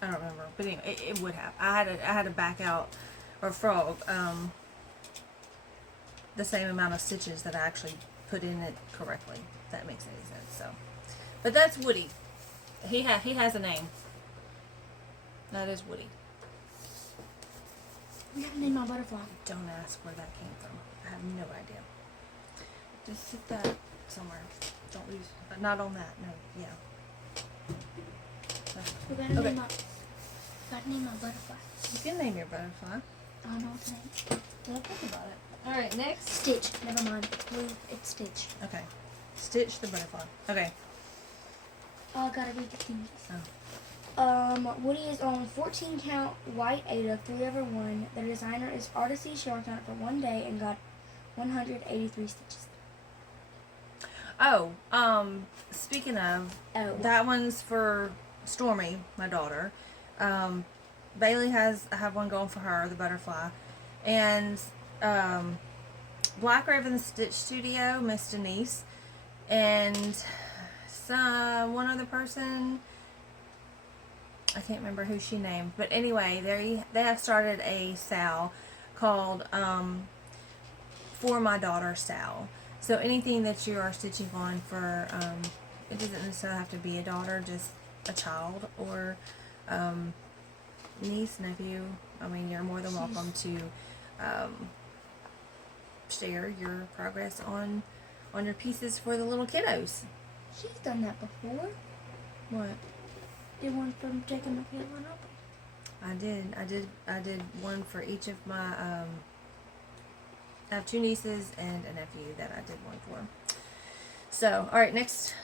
I don't remember, but anyway, it would have. I had to back out or frog the same amount of stitches that I actually put in it correctly. If that makes any sense. So, but that's Woody. He has a name. That is Woody. We have to name our butterfly. Don't ask where that came from. I have no idea. Just sit that somewhere. Don't lose. Not on that. No. Yeah. We gotta name our butterfly. You can name your butterfly. I don't know what to name. Well, think about it. All right, next. Stitch. Never mind. It's blue. It's Stitch. Okay. Stitch the butterfly. Okay. Oh, I gotta read the things. Oh. Woody is on 14 count white Ada 3/1. The designer is Artisy. She worked on it for 1 day and got 183 stitches. Oh, speaking of, that one's for Stormy, my daughter. Bailey I have one going for her, the butterfly. And, Black Raven Stitch Studio, Miss Denise, and one other person, I can't remember who she named, but anyway, they have started a sal called, For My Daughter Sal. So anything that you are stitching on for, it doesn't necessarily have to be a daughter, just a child or niece, nephew. I mean, you're more than welcome to share your progress on your pieces for the little kiddos. She's done that before. What? Did one from Jacob and Caitlin up. I did one for each of my I have 2 nieces and a nephew that I did one for. So, all right, next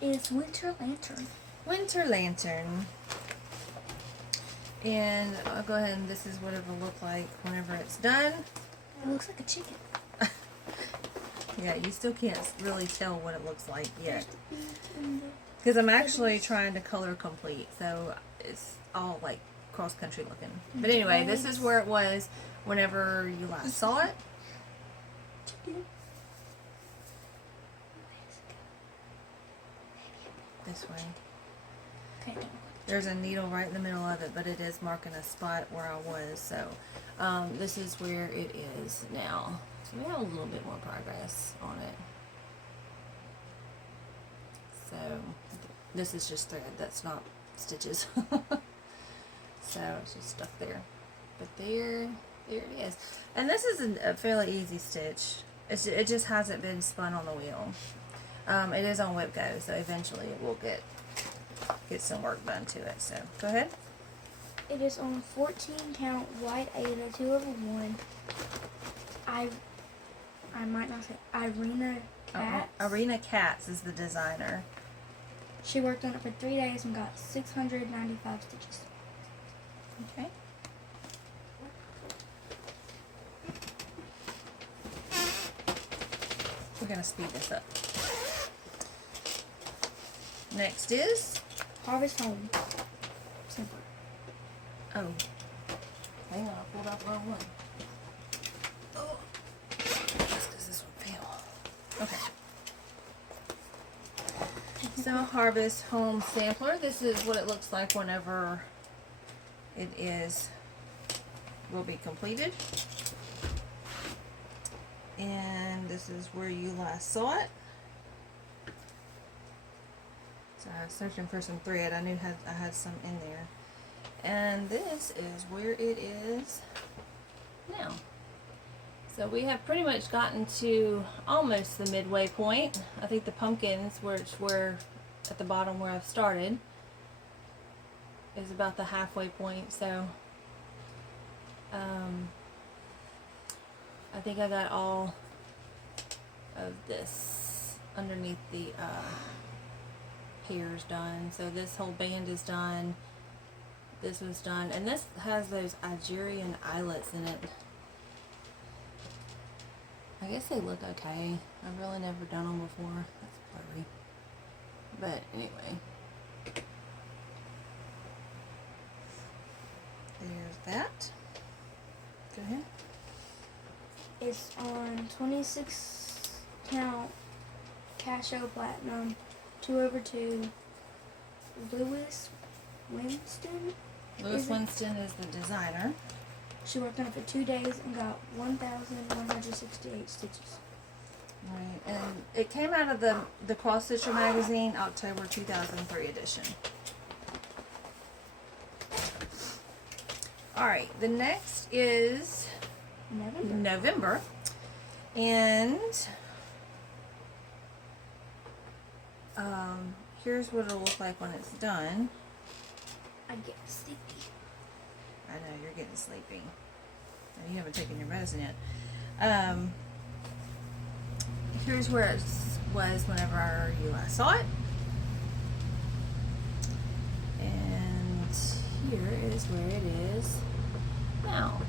is Winter Lantern. Winter Lantern. And I'll go ahead and this is what it will look like whenever it's done. It looks like a chicken. Yeah, you still can't really tell what it looks like yet. Because I'm actually trying to color complete, so it's all like cross country looking. But anyway, this is where it was whenever you last saw it. This way. Okay. There's a needle right in the middle of it, but it is marking a spot where I was. So this is where it is now. So we have a little bit more progress on it. So this is just thread. That's not stitches. So it's just stuck there. But there it is. And this is a fairly easy stitch. It just hasn't been spun on the wheel. It is on Whip Go, so eventually it will get some work done to it. So go ahead. It is on 14 count white Aida 2/1. I might not say Irina Katz. Irina Katz is the designer. She worked on it for 3 days and got 695 stitches. Okay. We're going to speed this up. Next is Harvest Home. Simpler. oh, hang on, I pulled out the wrong one. Oh, that's because this one fell. Okay. So Harvest Home Sampler. This is what it looks like whenever it will be completed. And this is where you last saw it. So I was searching for some thread. I knew I had some in there. And this is where it is now. So we have pretty much gotten to almost the midway point. I think the pumpkins, which were at the bottom where I've started, is about the halfway point. So I think I got all of this underneath the hairs done. So this whole band is done. This was done, and this has those Algerian eyelets in it. I guess they look okay. I've really never done them before. That's blurry. But anyway. There's that. Go ahead. It's on 26 count Casio Platinum 2/2 Lewis Winston. Lewis Winston is the designer. She worked on it for 2 days and got 1,168 stitches. Right, and it came out of the Cross Stitcher magazine, October 2003 edition. Alright, the next is November. And here's what it'll look like when it's done. I get sleepy. I know, you're getting sleepy. And you haven't taken your medicine yet. Here's where it was whenever you last saw it. And here is where it is now.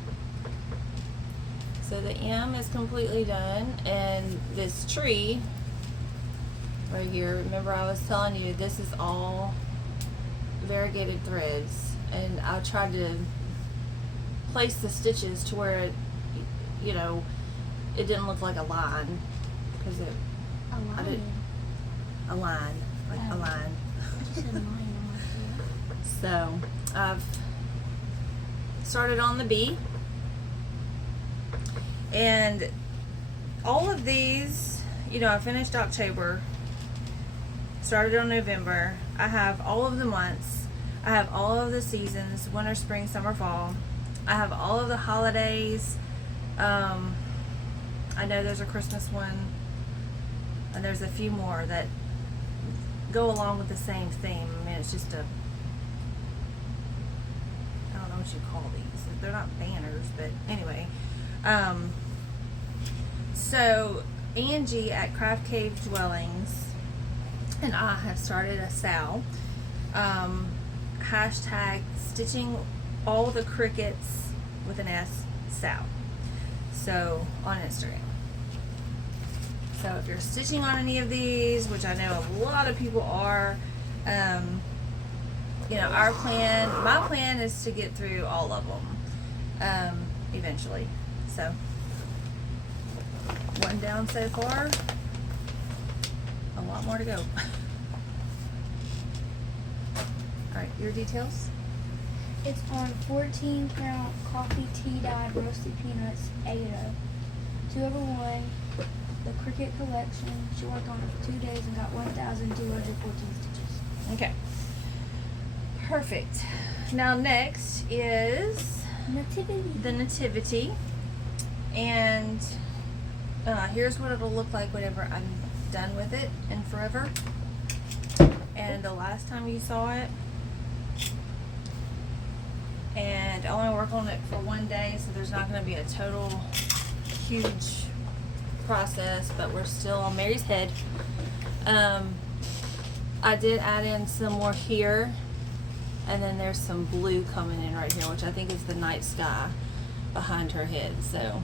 So the M is completely done, and this tree right here, remember I was telling you this is all variegated threads, and I tried to place the stitches to where it, you know, it didn't look like a line, because it a line, like a line. I just said line. So I've started on the B, and all of these, you know, I finished October, started on November. I have all of the months. I have all of the seasons: winter, spring, summer, fall. I have all of the holidays. I know there's a Christmas one, and there's a few more that go along with the same theme. I mean, it's just a, I don't know what you call these. They're not banners, but anyway. So Angie at Craft Cave Dwellings and I have started a sale. Hashtag stitching all the crickets with an S, Sal. So on Instagram. So if you're stitching on any of these, which I know a lot of people are, you know, my plan is to get through all of them eventually. So, one down so far, a lot more to go. Alright, your details? It's on 14 count coffee tea dyed roasted peanuts Ada. 2 over 1. The Cricket collection. She worked on it for 2 days and got 1,214 stitches. Okay. Perfect. Now next is Nativity. the Nativity. And here's what it'll look like whenever I'm done with it and forever. And the last time you saw it, and I only work on it for 1 day, so there's not going to be a total huge process, but we're still on Mary's head. I did add in some more here, and then there's some blue coming in right here, which I think is the night sky behind her head. So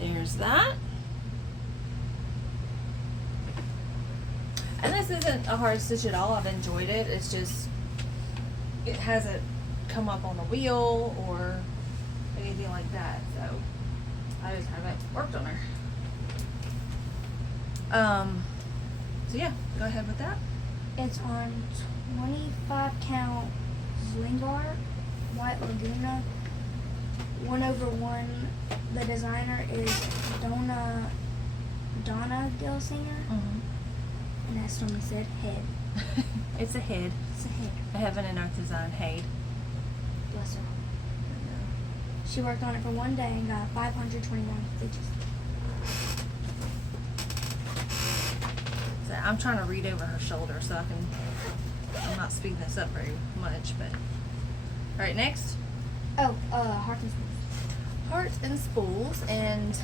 there's that. And this isn't a hard stitch at all. I've enjoyed it. It's just, it hasn't come up on the wheel or anything like that. So I just haven't worked on her. So yeah, go ahead with that. It's on 25 count Zlingar White Laguna. 1 over 1. The designer is Donna Gelsinger. And as Stormy said, head. It's a head. It's a head. A heaven and earth design HAED. Bless her. She worked on it for 1 day and got 529 stitches. So I'm trying to read over her shoulder so I'm not speeding this up very much, but. Alright, next. Oh, Hearts and Spools. Hearts and Spools, and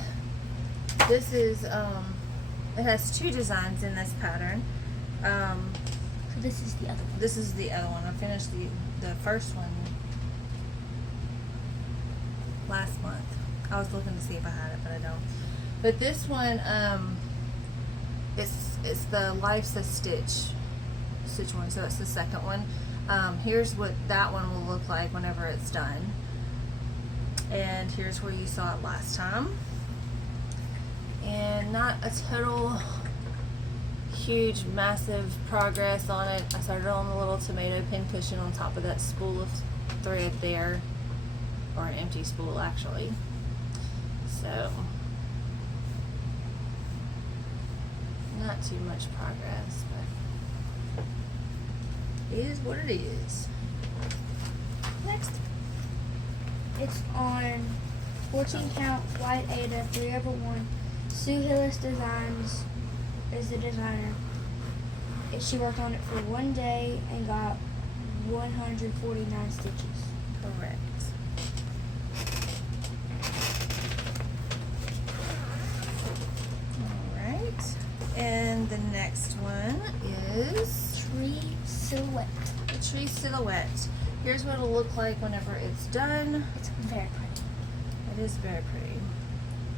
this is, it has 2 designs in this pattern. So this is the other one. This is the other one. I finished the first one last month. I was looking to see if I had it, but I don't. But this one, it's the Life's a Stitch one, so it's the second one. Here's what that one will look like whenever it's done. And here's where you saw it last time. And not a total huge, massive progress on it. I started on the little tomato pin cushion on top of that spool of thread there, or an empty spool actually. So, not too much progress, but it is what it is. Next. It's on 14 count White Ada 3 over 1. Sue Hillis Designs is the designer. She worked on it for 1 day and got 149 stitches. Correct. Alright. And the next one is Tree Silhouette. the Tree Silhouette. Here's what it'll look like whenever it's done. It's very pretty. It is very pretty.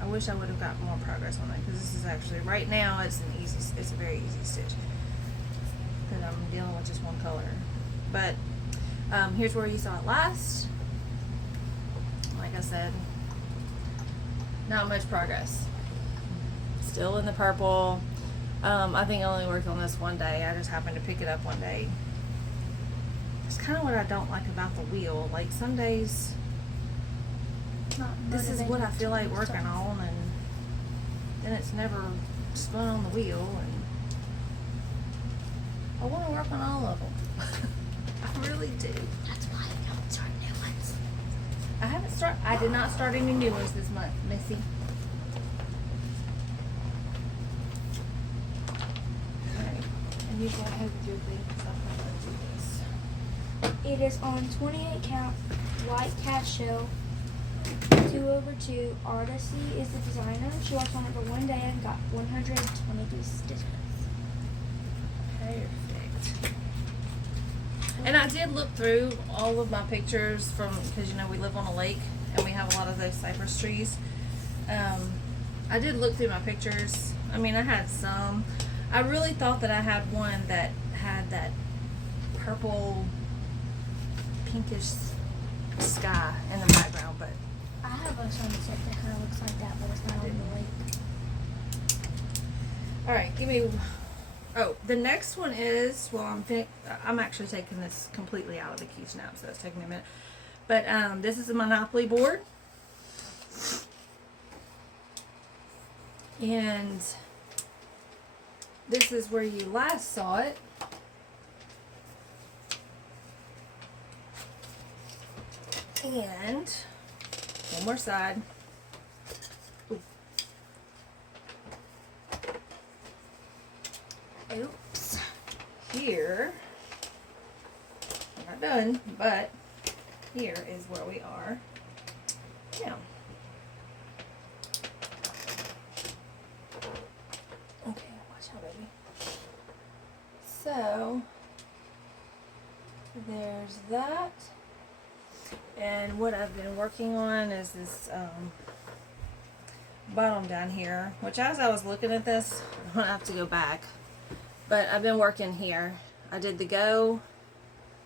I wish I would have got more progress on it, because this is actually, right now it's a very easy stitch, because I'm dealing with just one color. But here's where you saw it last. Like I said, not much progress. Still in the purple. I think I only worked on this 1 day. I just happened to pick it up 1 day. It's kind of what I don't like about the wheel. Like, some days, this is what I feel like working on, and then it's never spun on the wheel, and I want to work on all of them. I really do. That's why I don't start new ones. I did not start any new ones this month, Missy. Alright, and you go ahead with your thing, because I'm going to do this. It is on 28 count White Cat Shell 2 over 2. Artisy is the designer. She worked on it for 1 day and got 122 stitches. Perfect. And I did look through all of my pictures because you know we live on a lake and we have a lot of those cypress trees. I did look through my pictures. I mean, I had some. I really thought that I had one that had that purple pinkish sky in the background, but I have a sunset that kind of looks like that, but it's not on the lake. all right, give me. Oh, the next one is, well, I'm actually taking this completely out of the key snap, so it's taking me a minute. But this is a Monopoly board, and this is where you last saw it. And one more side. Ooh. Oops. Here, we're not done, but here is where we are now. Okay, watch out, baby. So, there's that. And what I've been working on is this bottom down here, which as I was looking at this, I'm going to have to go back. But I've been working here. I did the go,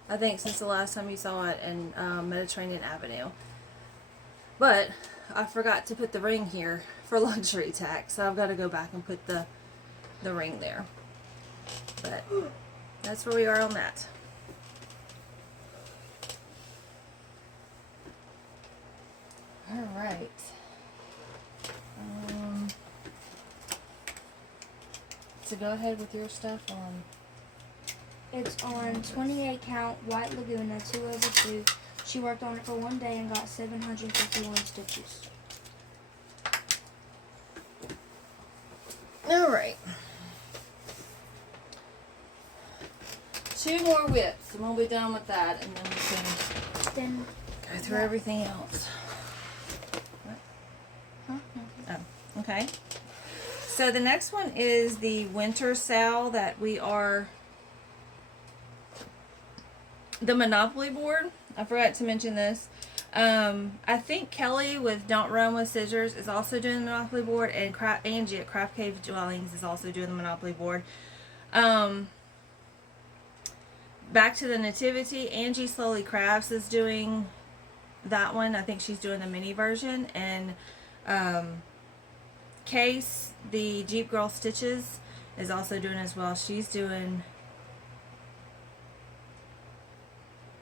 I think, since the last time you saw it in Mediterranean Avenue. But I forgot to put the ring here for luxury tax, so I've got to go back and put the ring there. But that's where we are on that. All right. So go ahead with your stuff on. It's on 28 count White Laguna 2/2. She worked on it for 1 day and got 751 stitches. All right. 2 more whips, and we'll be done with that, and then we can go through everything else. Oh, okay. So the next one is the winter sale that we are, the Monopoly board. I forgot to mention this. I think Kelly with Don't Run with Scissors is also doing the Monopoly board, and Angie at Craft Cave Dwellings is also doing the Monopoly board. Back to the Nativity, Angie Slowly Crafts is doing that one. I think she's doing the mini version, and Case, the Jeep Girl Stitches, is also doing as well. She's doing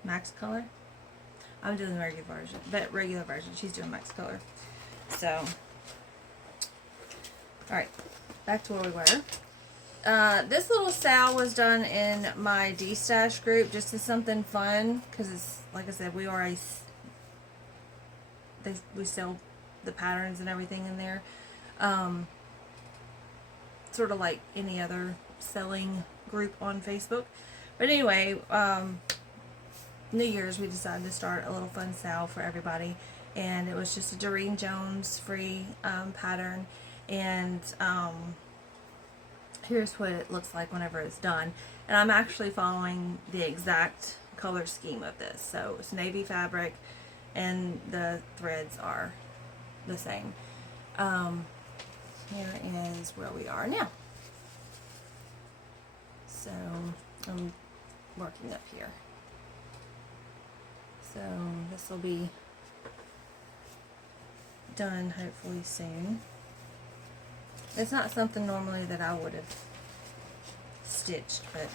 max color. I'm doing the regular version, but regular version. She's doing max color. So, all right, back to where we were. This little sale was done in my Destash group, just as something fun, because it's, like I said, we sell the patterns and everything in there. Sort of like any other selling group on Facebook. But anyway, New Year's, we decided to start a little fun sale for everybody, and it was just a Doreen Jones free pattern, and here's what it looks like whenever it's done. And I'm actually following the exact color scheme of this, so it's navy fabric and the threads are the same. Here is where we are now. So I'm working up here. So this will be done hopefully soon. It's not something normally that I would have stitched, but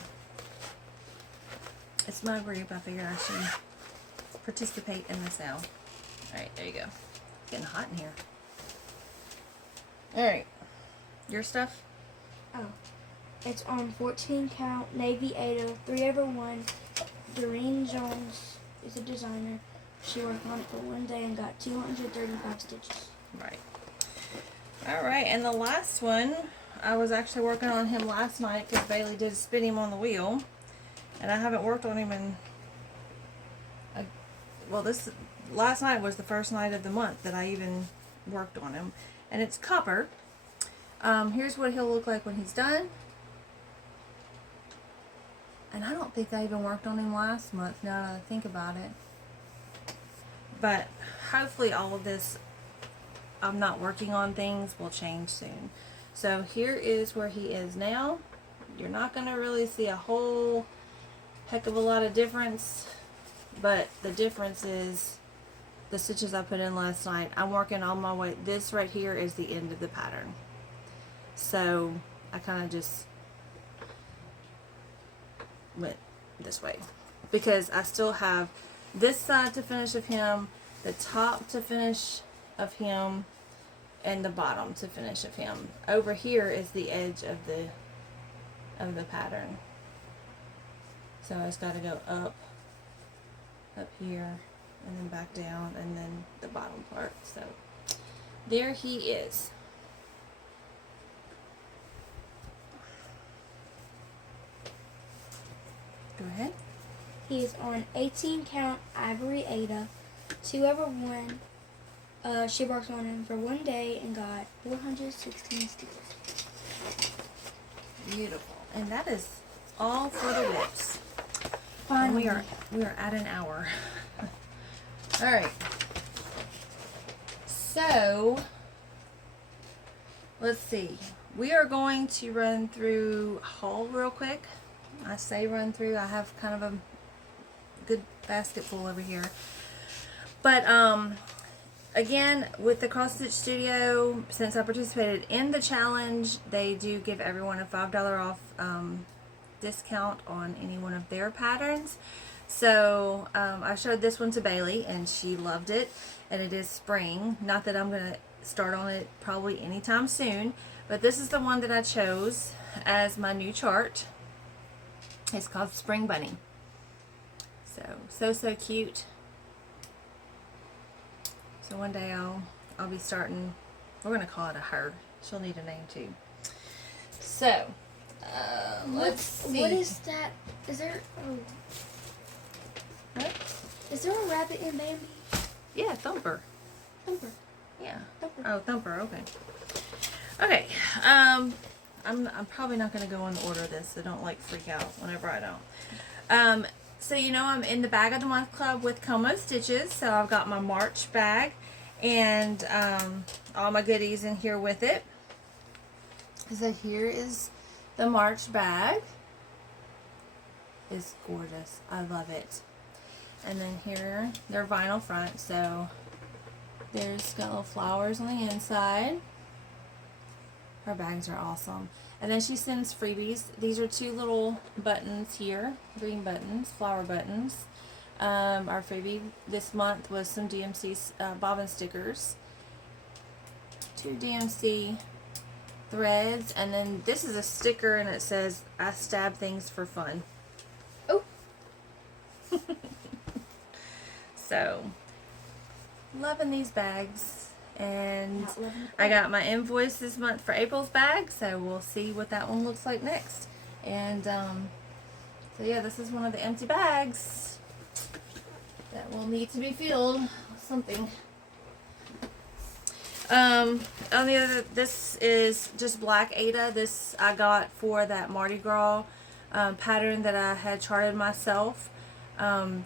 it's my group. I figured I should participate in the sale. Alright, there you go. It's getting hot in here. Alright, your stuff? Oh, it's on 14 count Navy 8 3/1. Doreen Jones is a designer. She worked on it for 1 day and got 235 stitches. Right. Alright, and the last one, I was actually working on him last night because Bailey did spin him on the wheel. And I haven't worked on him in, last night was the first night of the month that I even worked on him. And it's copper. Here's what he'll look like when he's done. And I don't think I even worked on him last month, now that I think about it. But hopefully all of this, I'm not working on things, will change soon. So here is where he is now. You're not going to really see a whole heck of a lot of difference but the difference is the stitches I put in last night. I'm working on my way. This right here is the end of the pattern. So I kind of just went this way because I still have this side to finish of him, the top to finish of him, and the bottom to finish of him. Over here is the edge of the pattern. So I just got to go up here, and then back down, and then the bottom part. So there he is. Go ahead. He is on 18 count ivory Ada, 2/1. She worked on him for 1 day and got 416 stitches. Beautiful. And that is all for the whips. Finally. And we are at an hour. All right. So let's see. We are going to run through haul real quick. I say run through. I have kind of a good basket full over here. But again, with the Cross Stitch Studio, since I participated in the challenge, they do give everyone a $5 off discount on any one of their patterns. So I showed this one to Bailey and she loved it, and it is spring. Not that I'm going to start on it probably anytime soon, but this is the one that I chose as my new chart. It's called Spring Bunny. So cute. So one day I'll be starting. We're gonna call it a her. She'll need a name too. So let's see. What is that? Is there? Oh, What? is there a rabbit in Bambi? Yeah, Thumper. Thumper. Yeah. Thumper. Oh, Thumper. Okay. Okay. I'm probably not gonna go in the order of this, so don't like freak out whenever I don't. So you know I'm in the Bag of the Month Club with Como Stitches, so I've got my March bag and all my goodies in here with it. So here is the March bag. It's gorgeous. I love it. And then here, they're vinyl front, so there's got little flowers on the inside. Her bags are awesome. And then she sends freebies. These are 2 little buttons here, green buttons, flower buttons. Our freebie this month was some DMC bobbin stickers, 2 DMC threads, and then this is a sticker and it says, "I stab things for fun." Oh. So, loving these bags. And Not loving I got my invoice this month for April's bag, so we'll see what that one looks like next. And so yeah, this is one of the empty bags that will need to be filled with something. On the other, this is just black Ada. This I got for that Mardi Gras pattern that I had charted myself. I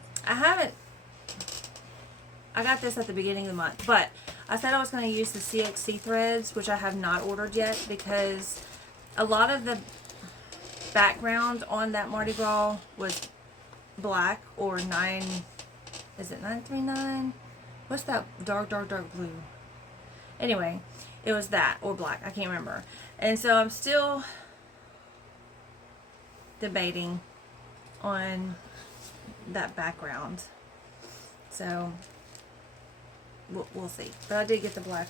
got this at the beginning of the month, but I said I was going to use the CXC threads, which I have not ordered yet, because a lot of the background on that Mardi Gras was black or 939? What's that dark blue? Anyway, it was that or black. I can't remember. And so I'm still debating on that background. So we'll see. But I did get the black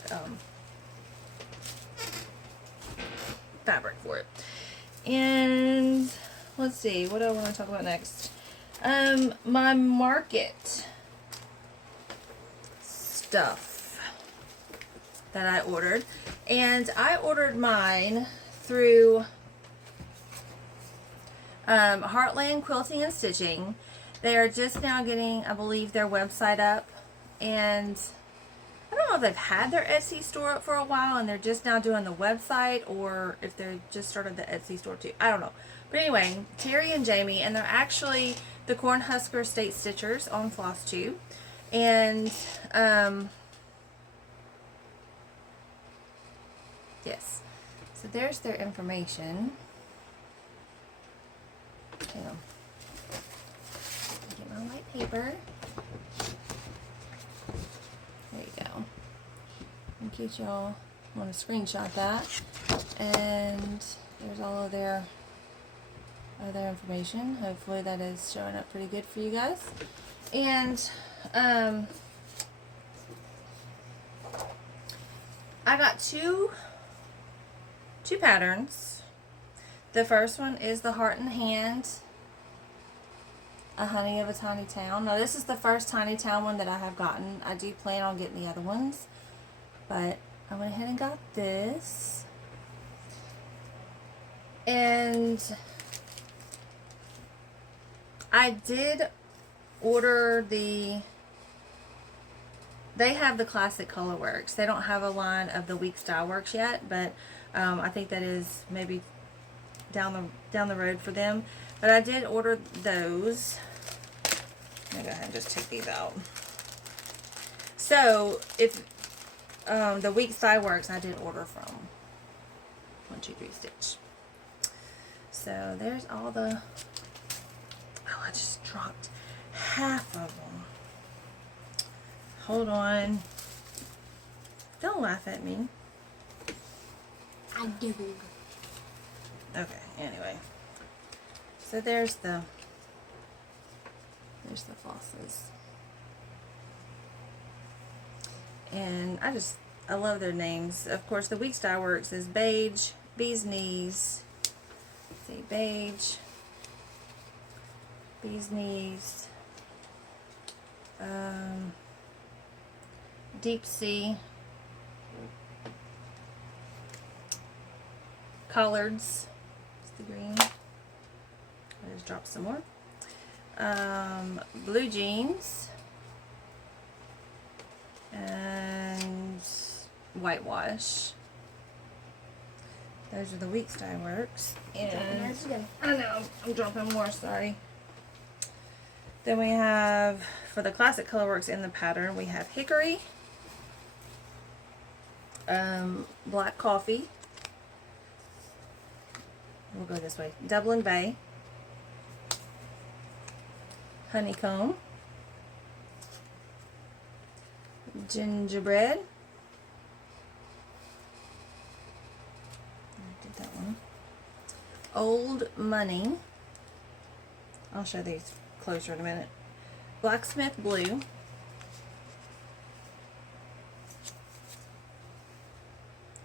fabric for it. And let's see, what do I want to talk about next? My market stuff that I ordered. And I ordered mine through Heartland Quilting and Stitching. They are just now getting, I believe, their website up. And I don't know if they've had their Etsy store up for a while and they're just now doing the website, or if they just started the Etsy store too. I don't know. But anyway, Terry and Jamie, and they're actually the Cornhusker State Stitchers on Flosstube. And yes, so there's their information. Hang on. Get my light paper. There you go. In case y'all want to screenshot that. And there's all of their other information. Hopefully that is showing up pretty good for you guys. And I got two patterns. The first one is the Heart in Hand, A Honey of a Tiny Town. Now this is the first Tiny Town one that I have gotten. I do plan on getting the other ones, but I went ahead and got this. And I did order they have the Classic Colorworks. They don't have a line of the Week Style Works yet, but I think that is maybe down the road for them. But I did order those. Let me go ahead and just take these out. So if the Week Style Works, I did order from 123 Stitch. So there's all the. Oh, I just dropped half of them. Hold on. Don't laugh at me. I do. Okay, anyway. So there's the flosses. And I love their names. Of course, the Week Style Works is Beige, Bee's Knees. Let's see, Beige, Bee's Knees, Deep Sea, Collards, it's the green. I just dropped some more. Blue Jeans, and Whitewash. Those are the Week Style Works. And I know, I'm dropping more, sorry. Then we have, for the Classic Colorworks in the pattern, we have Hickory, Black Coffee, we'll go this way, Dublin Bay, Honeycomb, Gingerbread, I did that one, Old Money, I'll show these closer in a minute, Blacksmith Blue,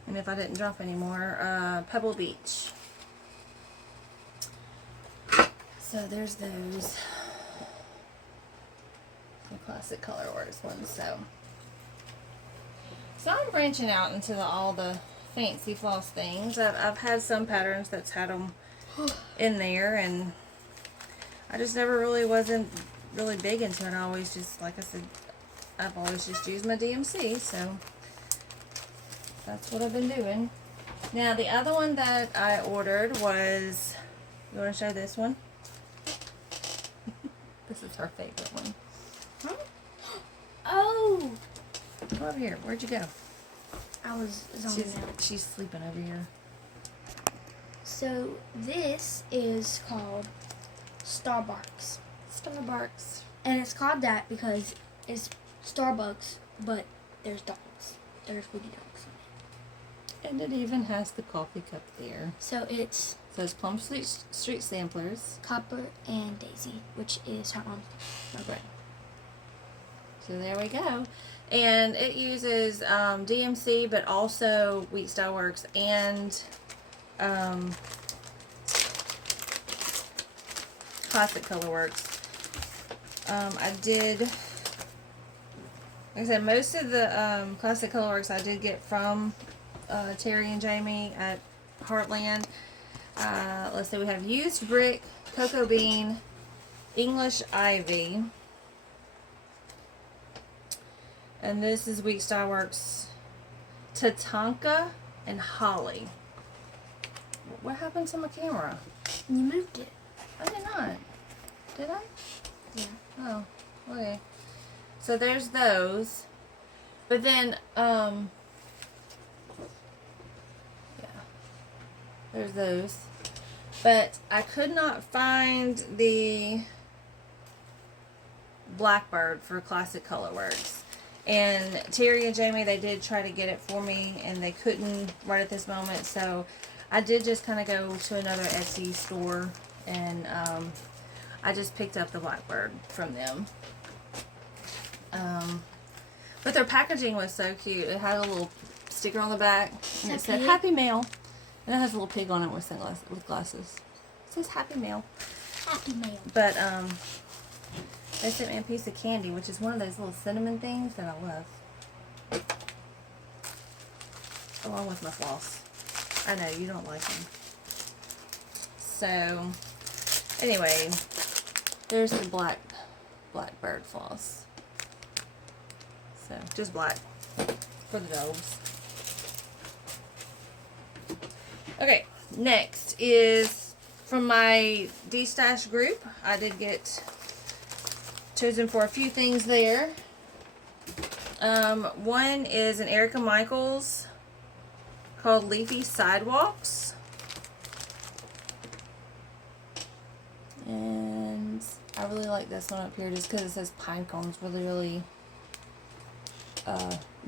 and if I didn't drop any more, Pebble Beach. So there's those, the Classic Colorworks ones. So I'm branching out into all the fancy floss things. I've had some patterns that's had them in there, and I just never really wasn't really big into it. I always just, like I said, I've always just used my DMC, so that's what I've been doing. Now the other one that I ordered was, you want to show this one? This is her favorite one. Huh? Oh! Come over here. Where'd you go? I was zoning out. She's sleeping over here. So this is called Starbucks. Starbucks. And it's called that because it's Starbucks, but there's dogs. There's woody dogs on it. And it even has the coffee cup there. So it's Plum Street Samplers. Copper and Daisy, which is her mom's. Okay. So there we go. And it uses DMC, but also Week Style Works and Classic Colorworks. I did, like I said, most of the Classic Colorworks I did get from Terry and Jamie at Heartland. Let's see, we have Used Brick, Cocoa Bean, English Ivy, and this is Week Style Works Tatanka and Holly. What happened to my camera? You moved it. I did not. Did I? Yeah. Oh, okay. So there's those. But then, yeah. There's those. But I could not find the Blackbird for Classic Colorworks. And Terry and Jamie, they did try to get it for me, and they couldn't right at this moment. So I did just kind of go to another Etsy store, and I just picked up the Blackbird from them. But their packaging was so cute. It had a little sticker on the back, and it said Happy Mail. And it has a little pig on it with glasses. It says Happy Mail. Happy Mail. But they sent me a piece of candy, which is one of those little cinnamon things that I love. Along with my floss. I know, you don't like them. So, anyway, there's the Blackbird floss. So, just black for the dogs. Okay, next is from my To-Destash group. I did get chosen for a few things there. One is an Erica Michaels called Leafy Sidewalks. And I really like this one up here just because it says pine cones really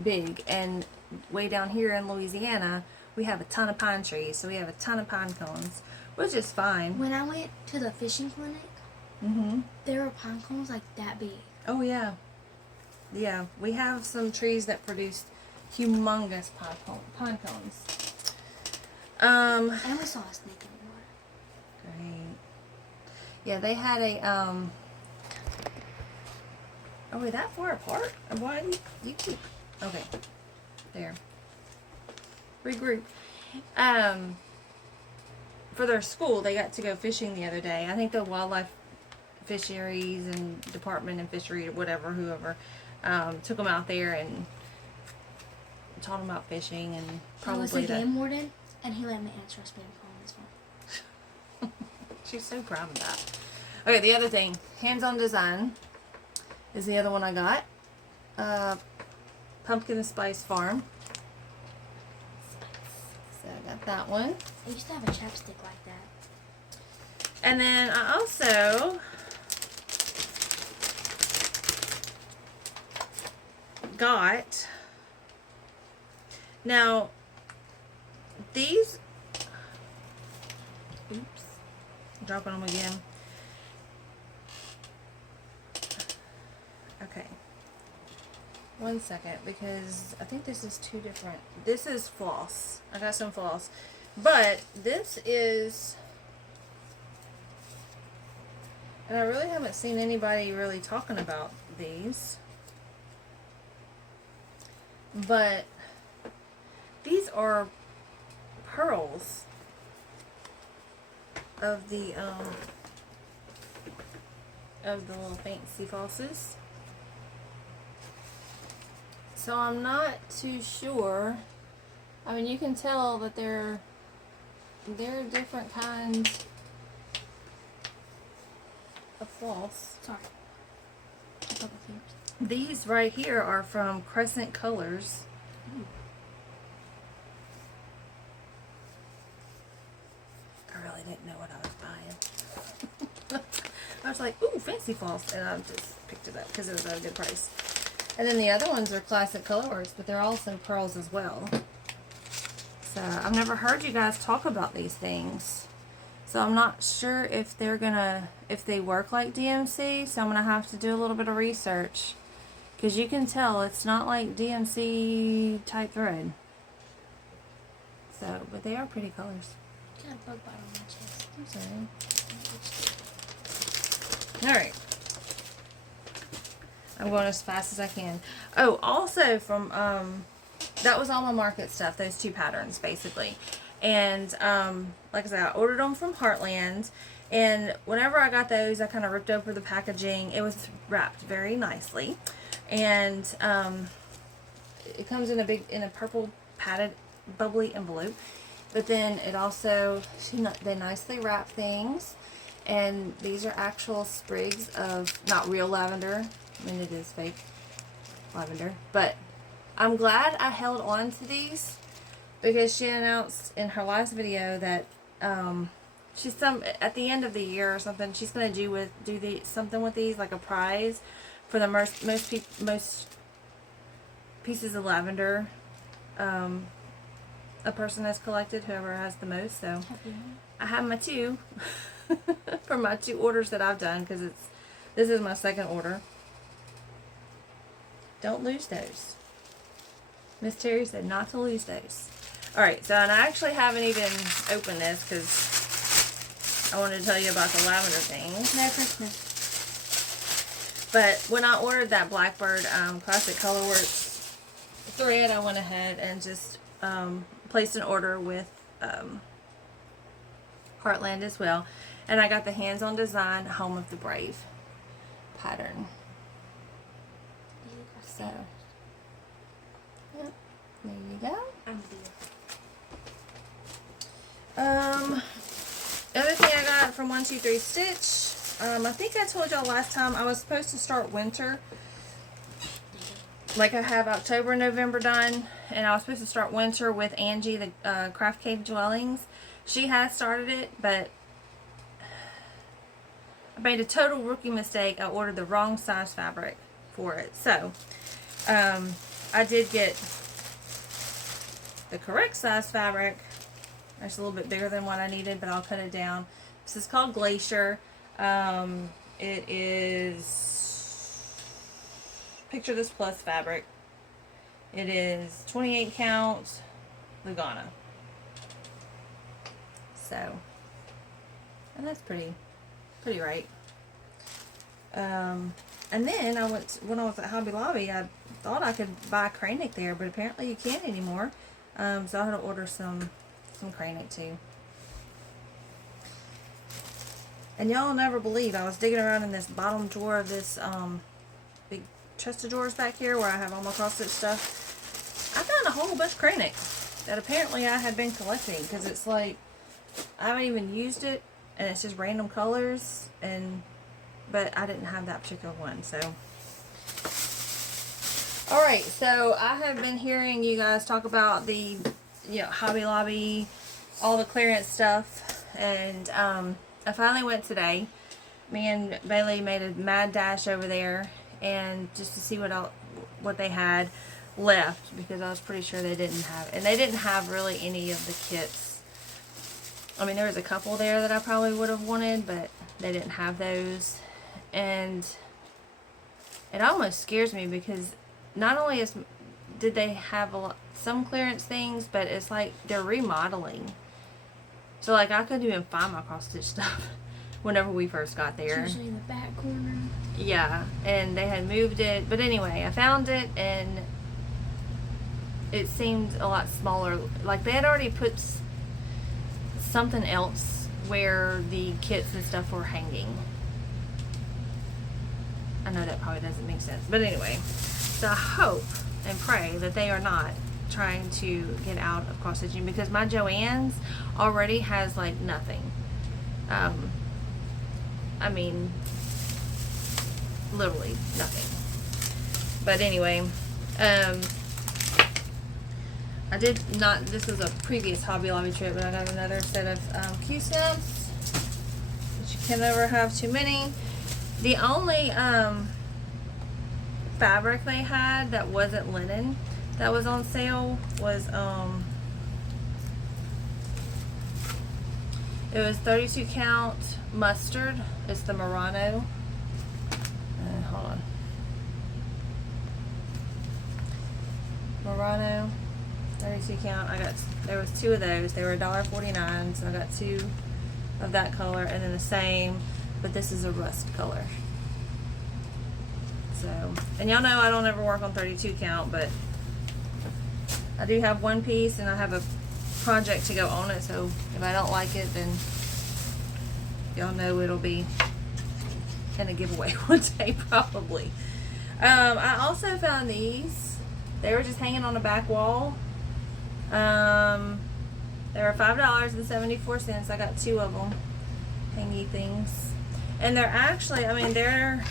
big. And way down here in Louisiana, we have a ton of pine trees, so we have a ton of pine cones, which is fine. When I went to the fishing clinic, there were pine cones like that big. Oh yeah. Yeah, we have some trees that produce humongous pine cones. And we saw a snake in the water. Great. Yeah, they had a oh, wait, that far apart? Why do you keep... Okay. There. Regroup. For their school, they got to go fishing the other day. I think the wildlife fisheries and department and fishery, whatever, whoever, took them out there and taught them about fishing and probably... I was the game warden, and he let me answer a spam call on his phone. She's so proud of that. Okay, the other thing, hands-on design is the other one I got. Pumpkin and Spice Farm. So I got that one. I used to have a chapstick like that. And then I also got, now these, oops, dropping them again. Okay. 1 second, because I think this is two different. This is floss. I got some floss. But this is, and I really haven't seen anybody really talking about these. But these are pearls of the little fancy flosses. So I'm not too sure. I mean, you can tell that they're different kinds of floss. Sorry. These right here are from Crescent Colors. Ooh. I really didn't know what I was buying. I was like, ooh, fancy floss, and I just picked it up because it was at a good price. And then the other ones are Classic Colorworks, but they're also pearls as well. So I've never heard you guys talk about these things. So I'm not sure if they're gonna, if they work like DMC, so I'm gonna have to do a little bit of research. Because you can tell it's not like DMC type thread. So, but they are pretty colors. Got a bug bite on my chest. I'm sorry. Alright. I'm going as fast as I can. Oh, also from, that was all my market stuff, those two patterns, basically. And, like I said, I ordered them from Heartland. And whenever I got those, I kind of ripped over the packaging. It was wrapped very nicely. And, it comes in a purple padded bubbly envelope. But then it also, they nicely wrap things. And these are actual sprigs of, not real lavender. I mean, it is fake lavender. But I'm glad I held on to these because she announced in her last video that she's at the end of the year or something, she's gonna do something with these, like a prize for the most pieces of lavender a person has collected, whoever has the most. So I have my 2 for my 2 orders that I've done, because this is my 2nd order. Don't lose those. Miss Terry said not to lose those. Alright, so and I actually haven't even opened this because I wanted to tell you about the lavender things. Merry Christmas. But when I ordered that Blackbird Classic Colorworks thread, I went ahead and just placed an order with Heartland as well. And I got the Hands-On Design Home of the Brave pattern. So, yep, there you go. The other thing I got from 123 Stitch, I think I told y'all last time I was supposed to start winter. Like I have October and November done, and I was supposed to start winter with Angie, the Craft Cave Dwellings. She has started it, but I made a total rookie mistake. I ordered the wrong size fabric for it. So, I did get the correct size fabric. It's a little bit bigger than what I needed, but I'll cut it down. This is called Glacier. It is Picture This Plus fabric. It is 28 count Lugana. So, and that's pretty right. And then when I was at Hobby Lobby, I thought I could buy Kranick there, but apparently you can't anymore. So I had to order some Kranick too. And y'all never believe, I was digging around in this bottom drawer of this big chest of drawers back here where I have all my cross-stitch stuff. I found a whole bunch of Kranick that apparently I had been collecting, because it's like I haven't even used it, and it's just random colors, but I didn't have that particular one. So alright, so I have been hearing you guys talk about the Hobby Lobby, all the clearance stuff, and I finally went today. Me and Bailey made a mad dash over there, and just to see what they had left, because I was pretty sure they didn't have, and they didn't have really any of the kits. I mean, there was a couple there that I probably would have wanted, but they didn't have those. And it almost scares me, because not only did they have some clearance things, but it's like they're remodeling. So like I couldn't even find my cross-stitch stuff whenever we first got there. It's usually in the back corner. Yeah, and they had moved it. But anyway, I found it, and it seemed a lot smaller. Like they had already put something else where the kits and stuff were hanging. I know that probably doesn't make sense, but anyway, so I hope and pray that they are not trying to get out of cross stitching, because my Joann's already has like nothing. I mean, literally nothing. But anyway, I did not, this was a previous Hobby Lobby trip, but I got another set of Q-snaps, but you can never have too many. The only fabric they had that wasn't linen that was on sale was it was 32 count mustard. It's the Murano. Hold on. Murano 32 count. There was 2 of those. They were $1.49, so I got 2 of that color, and then the same, but this is a rust color. So, and y'all know I don't ever work on 32 count, but I do have one piece, and I have a project to go on it, so if I don't like it, then y'all know it'll be in a giveaway one day probably. I also found these. They were just hanging on the back wall. They were $5.74. I got 2 of them, hangy things, and they're actually, I mean, they're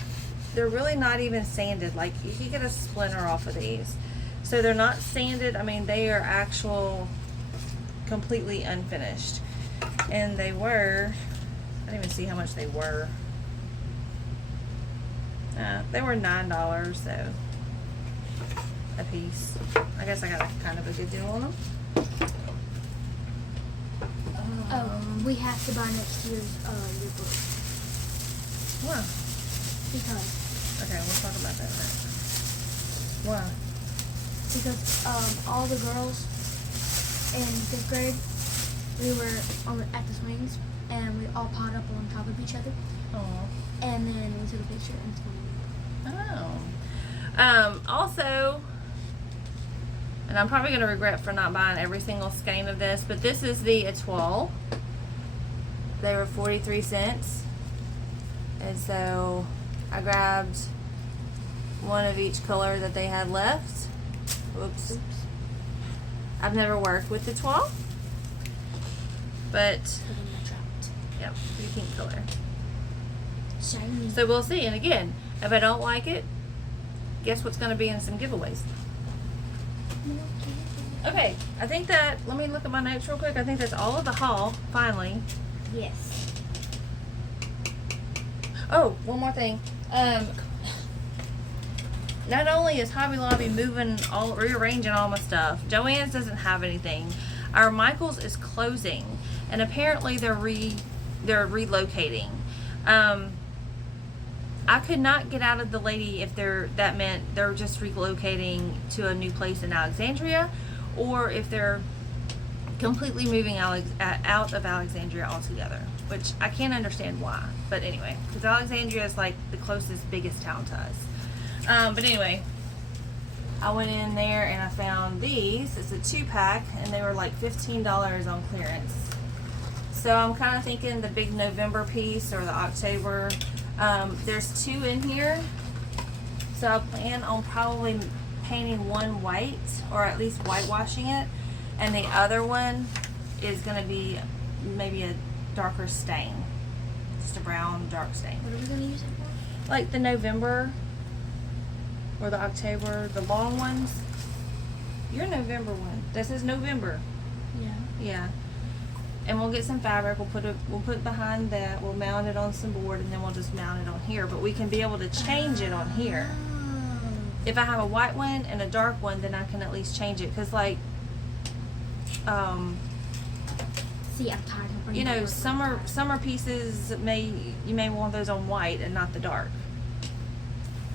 really not even sanded. Like you could get a splinter off of these. So they're not sanded. I mean, they are actual completely unfinished. And they were, I didn't even see how much they were. They were $9, so a piece. I guess I got kind of a good deal on them. We have to buy next year's yearbook. Why? Because. Okay, we'll talk about that next. Why? Because all the girls in 5th grade, we were at the swings, and we all piled up on top of each other. Oh. And then we took a picture and Also, and I'm probably going to regret for not buying every single skein of this, but this is the Etoile. They were 43 cents. And so I grabbed one of each color that they had left. Oops. I've never worked with the Etoile, but yep, pretty pink color. shiny. So we'll see. And again, if I don't like it, guess what's going to be in some giveaways. Okay, I think that, let me look at my notes real quick. I think that's all of the haul, finally. Yes. Oh, one more thing. Not only is Hobby Lobby rearranging all my stuff, Joann's doesn't have anything. Our Michael's is closing, and apparently they're relocating. I could not get out of the lady if that meant they're just relocating to a new place in Alexandria, or if they're completely moving out of Alexandria altogether, which I can't understand why. But anyway, because Alexandria is like the closest, biggest town to us. But anyway, I went in there and I found these. It's a 2-pack, and they were like $15 on clearance. So I'm kind of thinking the big November piece or the October. There's 2 in here, so I plan on probably painting one white, or at least whitewashing it, and the other one is going to be maybe a darker stain, just a brown dark stain. What are we going to use it for? Like the November or the October, the long ones. Your November one. This is November. Yeah. Yeah. And we'll get some fabric. We'll put it behind that. We'll mount it on some board, and then we'll just mount it on here. But we can be able to change it on here. If I have a white one and a dark one, then I can at least change it. Cause like, See, I'm tired of you know, summer pieces you may want those on white and not the dark.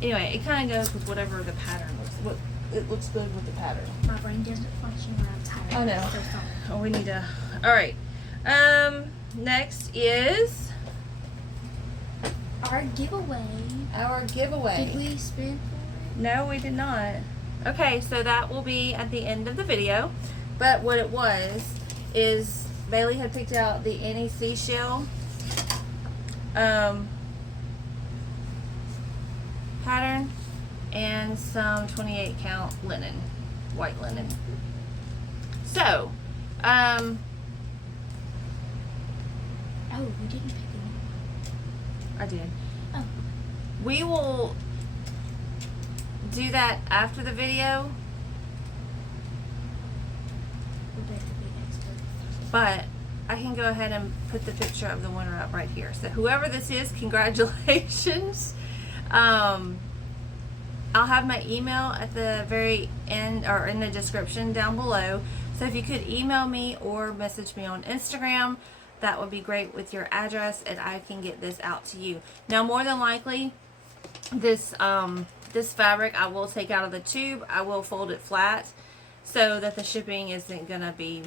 Anyway, it kind of goes with whatever the pattern looks. It looks good with the pattern. My brain doesn't function when I'm tired. I know. I'm so sorry. Oh, we need to. All right. Next is Our giveaway. Did we spin for it? No, we did not. Okay, so that will be at the end of the video. But what it was is Bailey had picked out the NEC shell pattern and some 28 count linen, white linen. So, Oh, we didn't pick any. I did. Oh. We will do that after the video, We'll do it the next one. but I can go ahead and put the picture of the winner up right here. So whoever this is, congratulations. I'll have my email at the very end or in the description down below. So if you could email me or message me on Instagram, that would be great with your address, and I can get this out to you. Now, more than likely, this fabric I will take out of the tube. I will fold it flat so that the shipping isn't gonna be,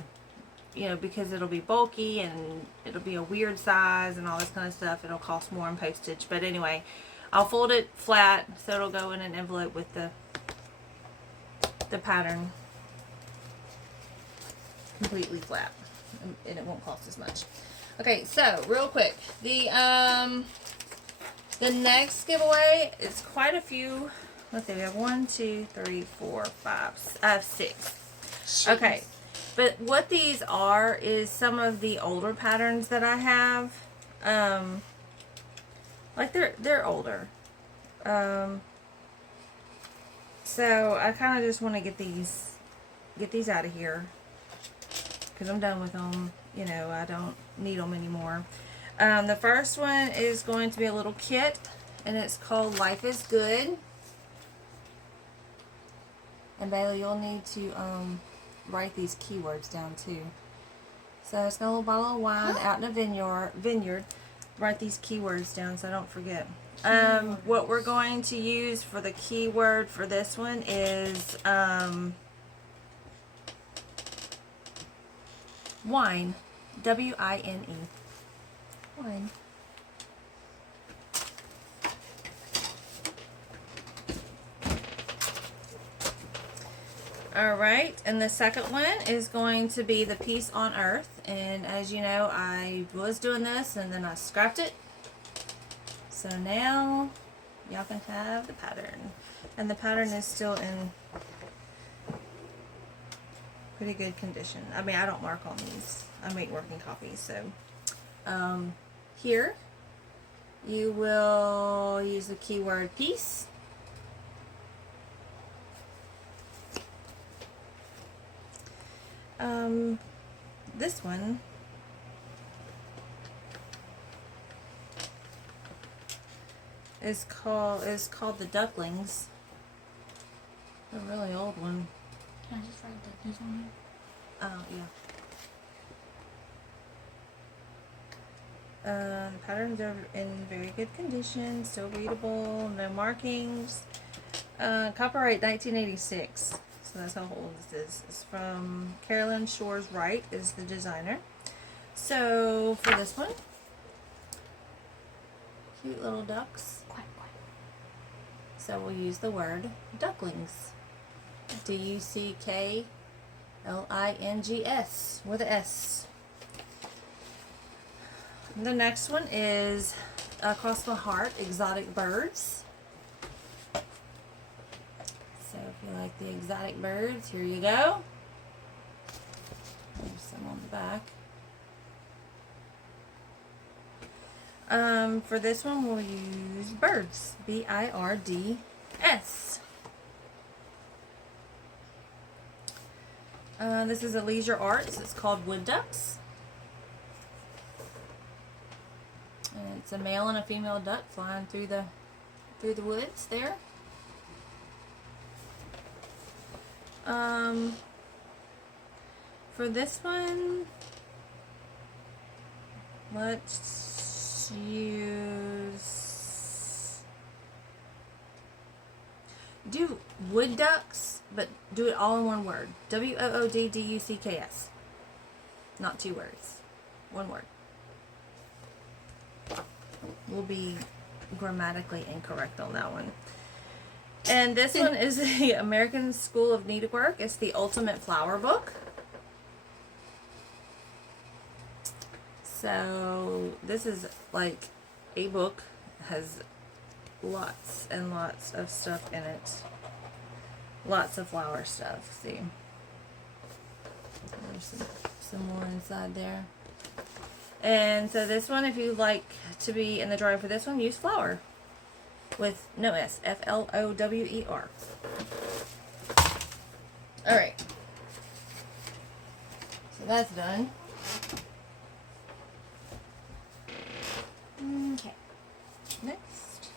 you know, because it'll be bulky and it'll be a weird size and all this kind of stuff. It'll cost more in postage. But anyway, I'll fold it flat so it'll go in an envelope with the pattern completely flat, and it won't cost as much. Okay, so real quick, the next giveaway is quite a few. Let's see, we have 1, 2, 3, 4, 5. I have 6. Jeez. Okay, but what these are is some of the older patterns that I have. Like they're older. So I kind of just want to get these out of here because I'm done with them. You know, I don't need them anymore. The first one is going to be a little kit, and it's called Life is Good. And Bailey, you'll need to write these keywords down too. So it's got a little bottle of wine out in a vineyard. Write these keywords down so I don't forget. What we're going to use for the keyword for this one is wine. W-I-N-E. Wine. Alright, and the second one is going to be the Peace on Earth. And as you know, I was doing this and then I scrapped it. So now y'all can have the pattern. And the pattern is still in pretty good condition. I mean, I don't mark on these. I make working copies. So here you will use the keyword peace. This one is called the Ducklings. A really old one. Can I just write Ducklings on here? Oh yeah. The patterns are in very good condition, still readable, no markings. Copyright 1986. So that's how old this is. It's from Carolyn Shores Wright is the designer. So for this one, cute little ducks. Quack, quack. So we'll use the word ducklings. D-U-C-K-L-I-N-G-S with an S. The next one is Across My Heart, Exotic Birds. So if you like the exotic birds, here you go. There's some on the back. For this one, we'll use birds. B-I-R-D-S. This is a Leisure Arts. It's called Wood Ducks. And it's a male and a female duck flying through the woods there. For this one, let's do wood ducks, but do it all in one word. W-O-O-D-D-U-C-K-S. Not two words. One word. We'll be grammatically incorrect on that one. And this one is the American School of Needlework. It's the Ultimate Flower Book. So this is like a book. It has lots and lots of stuff in it. Lots of flower stuff. See? There's some more inside there. And so this one, if you'd like to be in the drawing for this one, use flower. With no S. F-L-O-W-E-R. Alright. So that's done. Okay. Next.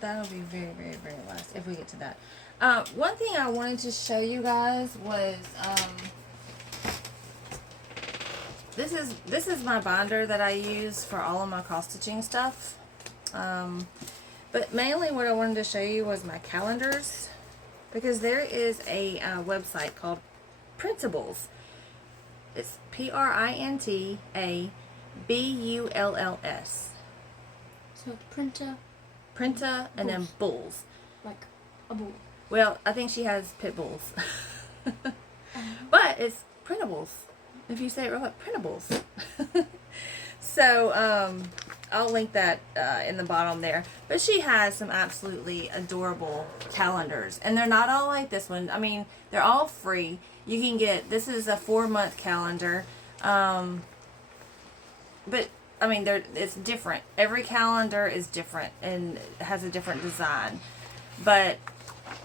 That'll be very, very, very last if we get to that. One thing I wanted to show you guys was this is my binder that I use for all of my cross stitching stuff. But mainly what I wanted to show you was my calendars, because there is a website called Printables. It's P-R-I-N-T-A-B-U-L-L-S. So it's Printa and then bulls. Like a bull. Well, I think she has pit bulls. But it's printables. If you say it real quick, printables. So, I'll link that in the bottom there. But she has some absolutely adorable calendars. And they're not all like this one. I mean, they're all free. You can get, this is a 4-month calendar. But, I mean, it's different. Every calendar is different and has a different design. But,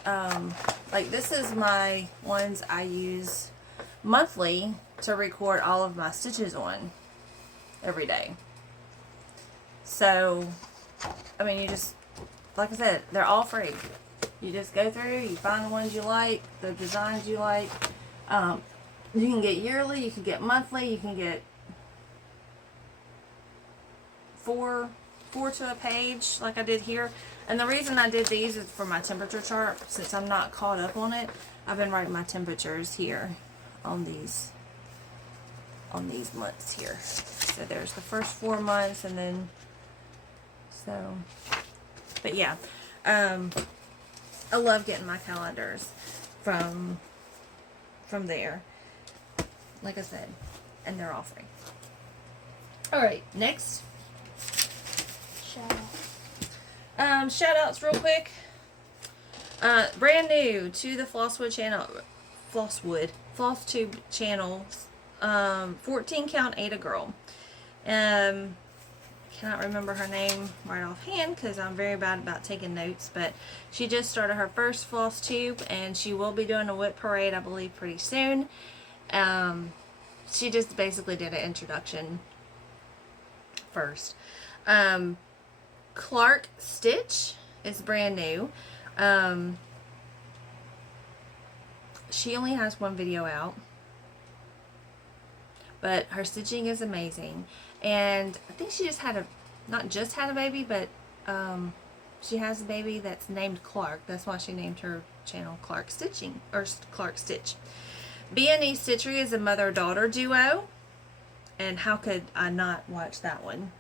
like this is my ones I use monthly to record all of my stitches on every day. So, I mean, you just, like I said, they're all free. You just go through, you find the ones you like, the designs you like. You can get yearly, you can get monthly, you can get four to a page like I did here. And the reason I did these is for my temperature chart. Since I'm not caught up on it, I've been writing my temperatures here on these months here. So there's the first 4 months, and then so, but yeah, I love getting my calendars from there, like I said, and they're all free. All right, next. Shout outs real quick. Brand new to the Flosstube channel. 14 count Ada girl. Cannot remember her name right offhand because I'm very bad about taking notes, but she just started her first Flosstube, and she will be doing a whip parade, I believe, pretty soon. She just basically did an introduction first. Clark Stitch is brand new. She only has one video out, but her stitching is amazing. And I think she just had not just had a baby, but she has a baby that's named Clark. That's why she named her channel Clark Stitching, or Clark Stitch. B&E Stitchery is a mother-daughter duo, and how could I not watch that one?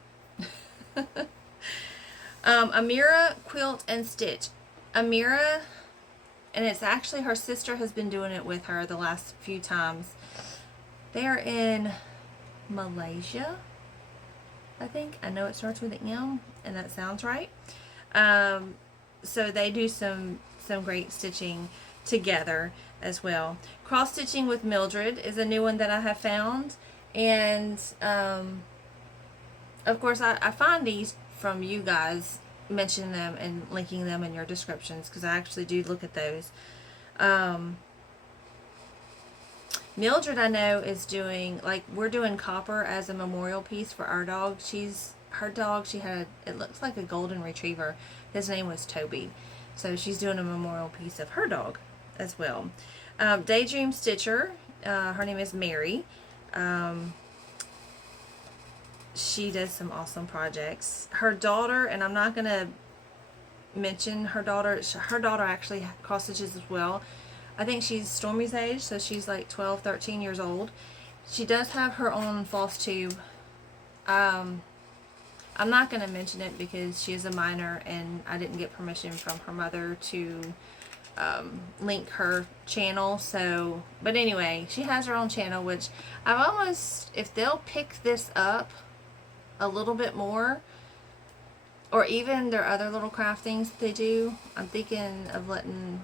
Amira Quilt and Stitch. Amira, and it's actually her sister has been doing it with her the last few times. They are in Malaysia, I think. I know it starts with an M, and that sounds right. So they do some great stitching together as well. Cross Stitching with Mildred is a new one that I have found, and of course I find these from you guys, mentioning them and linking them in your descriptions, because I actually do look at those. Mildred, I know, is doing, like, we're doing copper as a memorial piece for our dog. Her dog, she had, it looks like a golden retriever. His name was Toby. So she's doing a memorial piece of her dog as well. Daydream Stitcher, her name is Mary. She does some awesome projects. Her daughter, and I'm not going to mention her daughter actually cross stitches as well. I think she's Stormy's age, so she's like 12, 13 years old. She does have her own Flosstube. I'm not going to mention it because she is a minor, and I didn't get permission from her mother to link her channel. So, but anyway, she has her own channel, which I've almost, if they'll pick this up a little bit more, or even their other little craftings that they do, I'm thinking of letting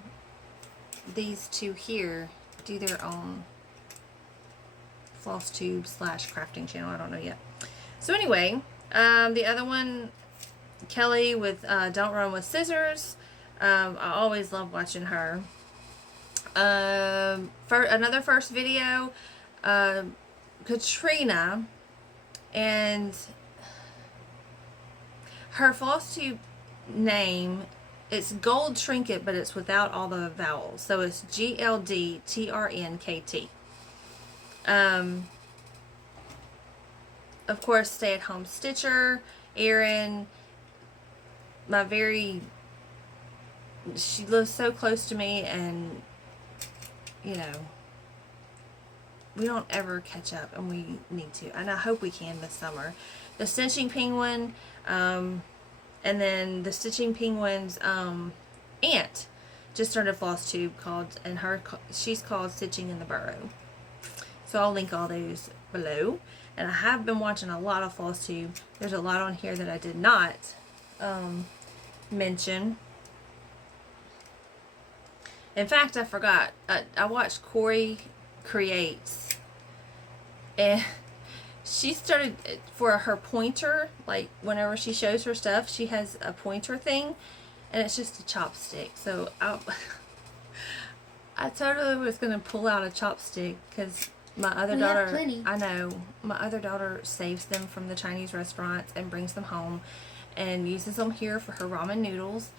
these two here do their own Flosstube / crafting channel. I don't know yet. So anyway, the other one, Kelly with Don't Run with Scissors. I always love watching her. Another first video, Katrina, and her Flosstube name, it's Gold Trinket, but it's without all the vowels. So it's GLDTRNKT. Of course, Stay at Home Stitcher, Erin, she lives so close to me, and you know, we don't ever catch up, and we need to, and I hope we can this summer. The Stitching Penguin, and then the Stitching Penguin's aunt just started a Flosstube called, and she's called Stitching in the Burrow. So I'll link all those below. And I have been watching a lot of Flosstube. There's a lot on here that I did not mention. In fact, I forgot. I watched Corey Creates, and she started, for her pointer, like whenever she shows her stuff, she has a pointer thing, and it's just a chopstick. So I totally was going to pull out a chopstick, because My other We have daughter, plenty. I know, my other daughter saves them from the Chinese restaurants and brings them home and uses them here for her ramen noodles.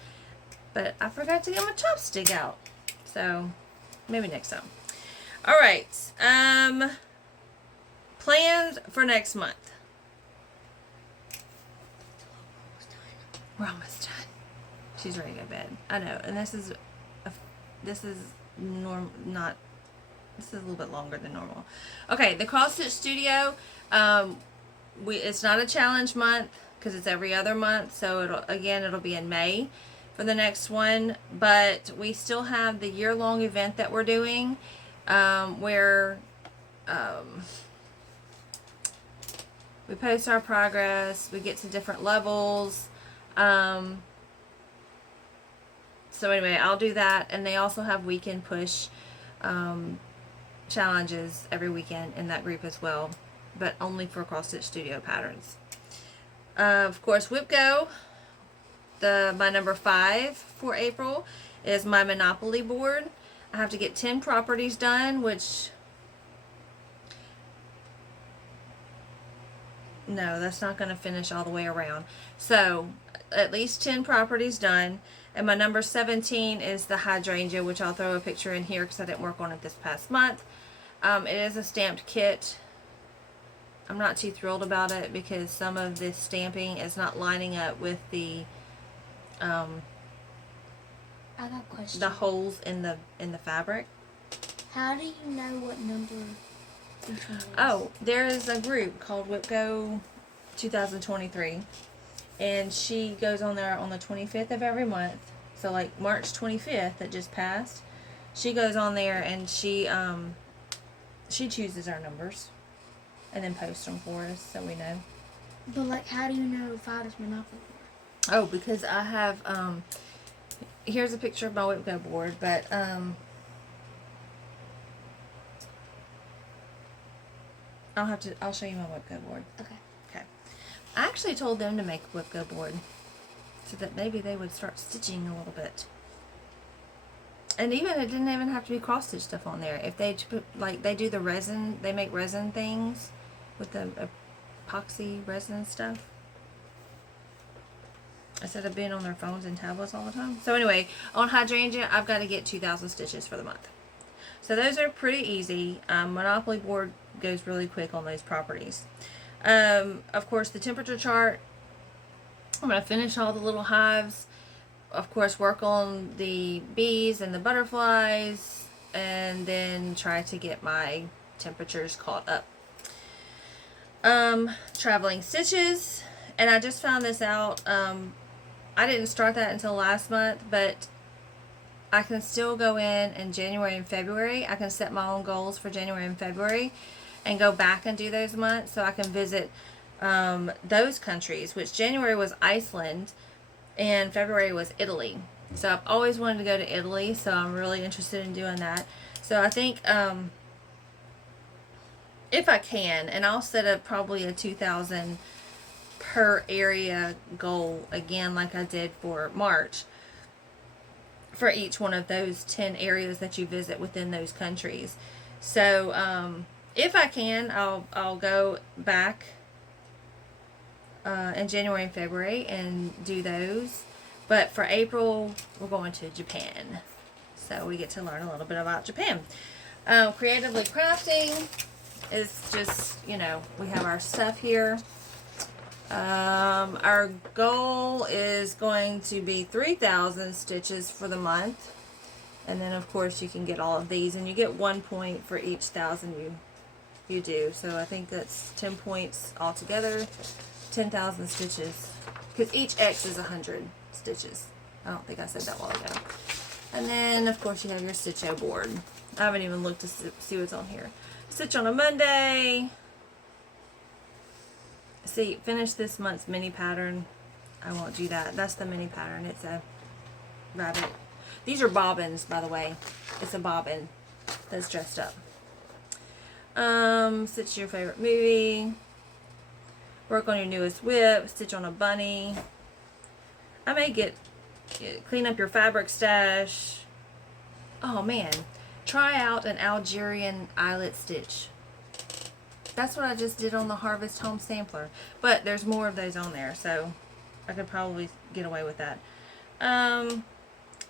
But I forgot to get my chopstick out. So, maybe next time. Alright. Plans for next month. We're almost done. She's ready to go to bed. I know. And this is a little bit longer than normal. Okay, the Cross Stitch Studio, it's not a challenge month because it's every other month, so it'll be in May for the next one, but we still have the year-long event that we're doing, where we post our progress, we get to different levels. So anyway, I'll do that, and they also have weekend push challenges every weekend in that group as well, but only for Cross Stitch Studio patterns. Of course, WhipGo, my number 5 for April, is my Monopoly board. I have to get 10 properties done, which, no, that's not going to finish all the way around. So, at least 10 properties done. And my number 17 is the hydrangea, which I'll throw a picture in here because I didn't work on it this past month. It is a stamped kit. I'm not too thrilled about it because some of this stamping is not lining up with the I got a question. the holes in the fabric. How do you know what number each one is? Oh, there is a group called WhipGo 2023, and she goes on there on the 25th of every month. So like March 25th that just passed, she goes on there and she chooses our numbers and then posts them for us so we know. But like, how do you know if I was Monopoly? Oh, because I have here's a picture of my WhipGo board, but I'll show you my WhipGo board. Okay. Okay. I actually told them to make a WhipGo board so that maybe they would start stitching a little bit. And even it didn't even have to be cross stitch stuff on there. If they put, like, they do the resin, they make resin things with the epoxy resin stuff, instead of being on their phones and tablets all the time. So anyway, on hydrangea, I've got to get 2,000 stitches for the month. So those are pretty easy. Monopoly board goes really quick on those properties. Of course, the temperature chart, I'm going to finish all the little hives. Of course, work on the bees and the butterflies, and then try to get my temperatures caught up. Traveling stitches, and I just found this out. I didn't start that until last month, but I can still go in January and February. I can set my own goals for January and February and go back and do those months, so I can visit those countries, which January was Iceland and February was Italy. So I've always wanted to go to Italy, so I'm really interested in doing that. So I think if I can, and I'll set up probably a 2,000 per area goal again, like I did for March, for each one of those 10 areas that you visit within those countries. So if I can, I'll go back in January and February and do those. But for April, we're going to Japan, so we get to learn a little bit about Japan. Creatively crafting is just, you know, we have our stuff here. Our goal is going to be 3,000 stitches for the month, and then of course you can get all of these, and you get 1 point for each 1,000 you do. So I think that's 10 points altogether. 10,000 stitches, because each X is 100 stitches. I don't think I said that a while ago. And then of course you have your Stitcho board. I haven't even looked to see what's on here. Stitch on a Monday. See, finish this month's mini pattern. I won't do that. That's the mini pattern. It's a rabbit. These are bobbins, by the way. It's a bobbin that's dressed up. Stitch your favorite movie. Work on your newest whip. Stitch on a bunny. I may clean up your fabric stash. Oh man, try out an Algerian eyelet stitch That's what I just did on the Harvest Home Sampler. But there's more of those on there, so I could probably get away with that.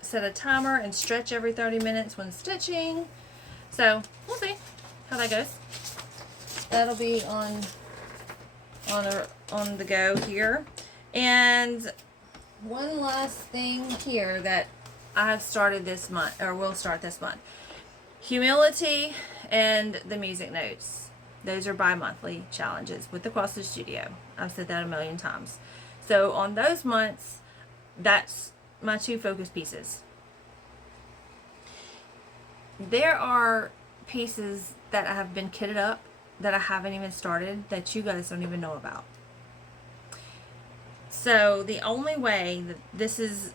Set a timer and stretch every 30 minutes when stitching. So we'll see how that goes. That'll be on the go here. And one last thing here that I've started this month, or will start this month. Humility and the music notes. Those are bi-monthly challenges with the Cross Stitch Studio. I've said that a million times. So on those months, that's my 2 focus pieces. There are pieces that have been kitted up that I haven't even started that you guys don't even know about. So the only way that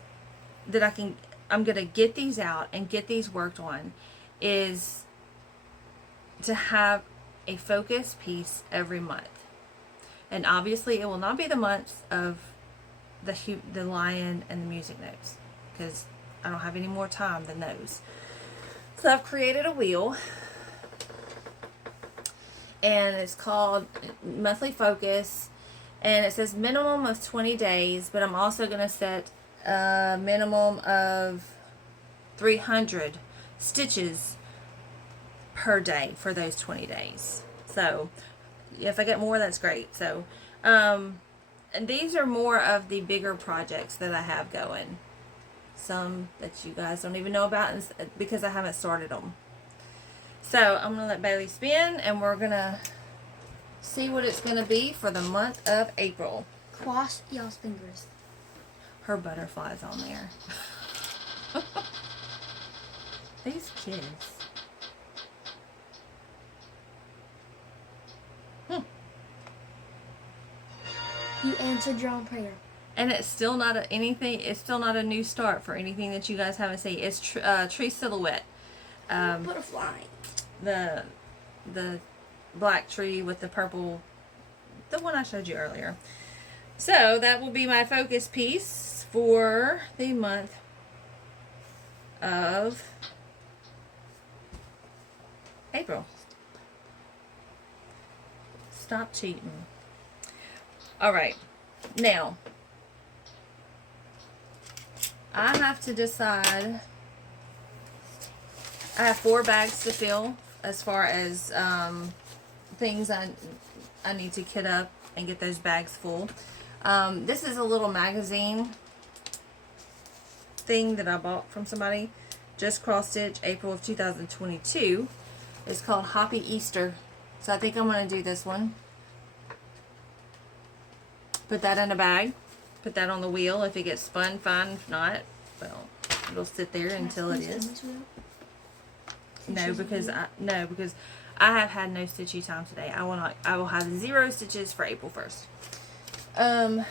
I'm going to get these out and get these worked on is to have a focus piece every month. And obviously it will not be the months of the lion and the music notes, because I don't have any more time than those. So I've created a wheel, and it's called Monthly Focus, and it says minimum of 20 days, but I'm also going to set a minimum of 300 stitches per day for those 20 days. So if I get more, that's great. So and these are more of the bigger projects that I have going. Some that you guys don't even know about because I haven't started them. So I'm going to let Bailey spin, and we're going to see what it's going to be for the month of April. Cross y'all's fingers. Her butterflies on there. These kids. You answered your own prayer. And it's still not it's still not a new start for anything that you guys haven't seen. It's tree silhouette. Butterfly. The black tree with the purple, the one I showed you earlier. So that will be my focus piece for the month of April. Stop cheating. All right, now I have to decide. I have 4 bags to fill as far as things I need to kit up and get those bags full. This is a little magazine thing that I bought from somebody. Just cross stitch, April of 2022. It's called Happy Easter. So I think I'm going to do this one. Put that in a bag. Put that on the wheel. If it gets spun, fine. If not, well, it'll sit there until it is. No, because I have had no stitchy time today. I will have 0 stitches for April 1st.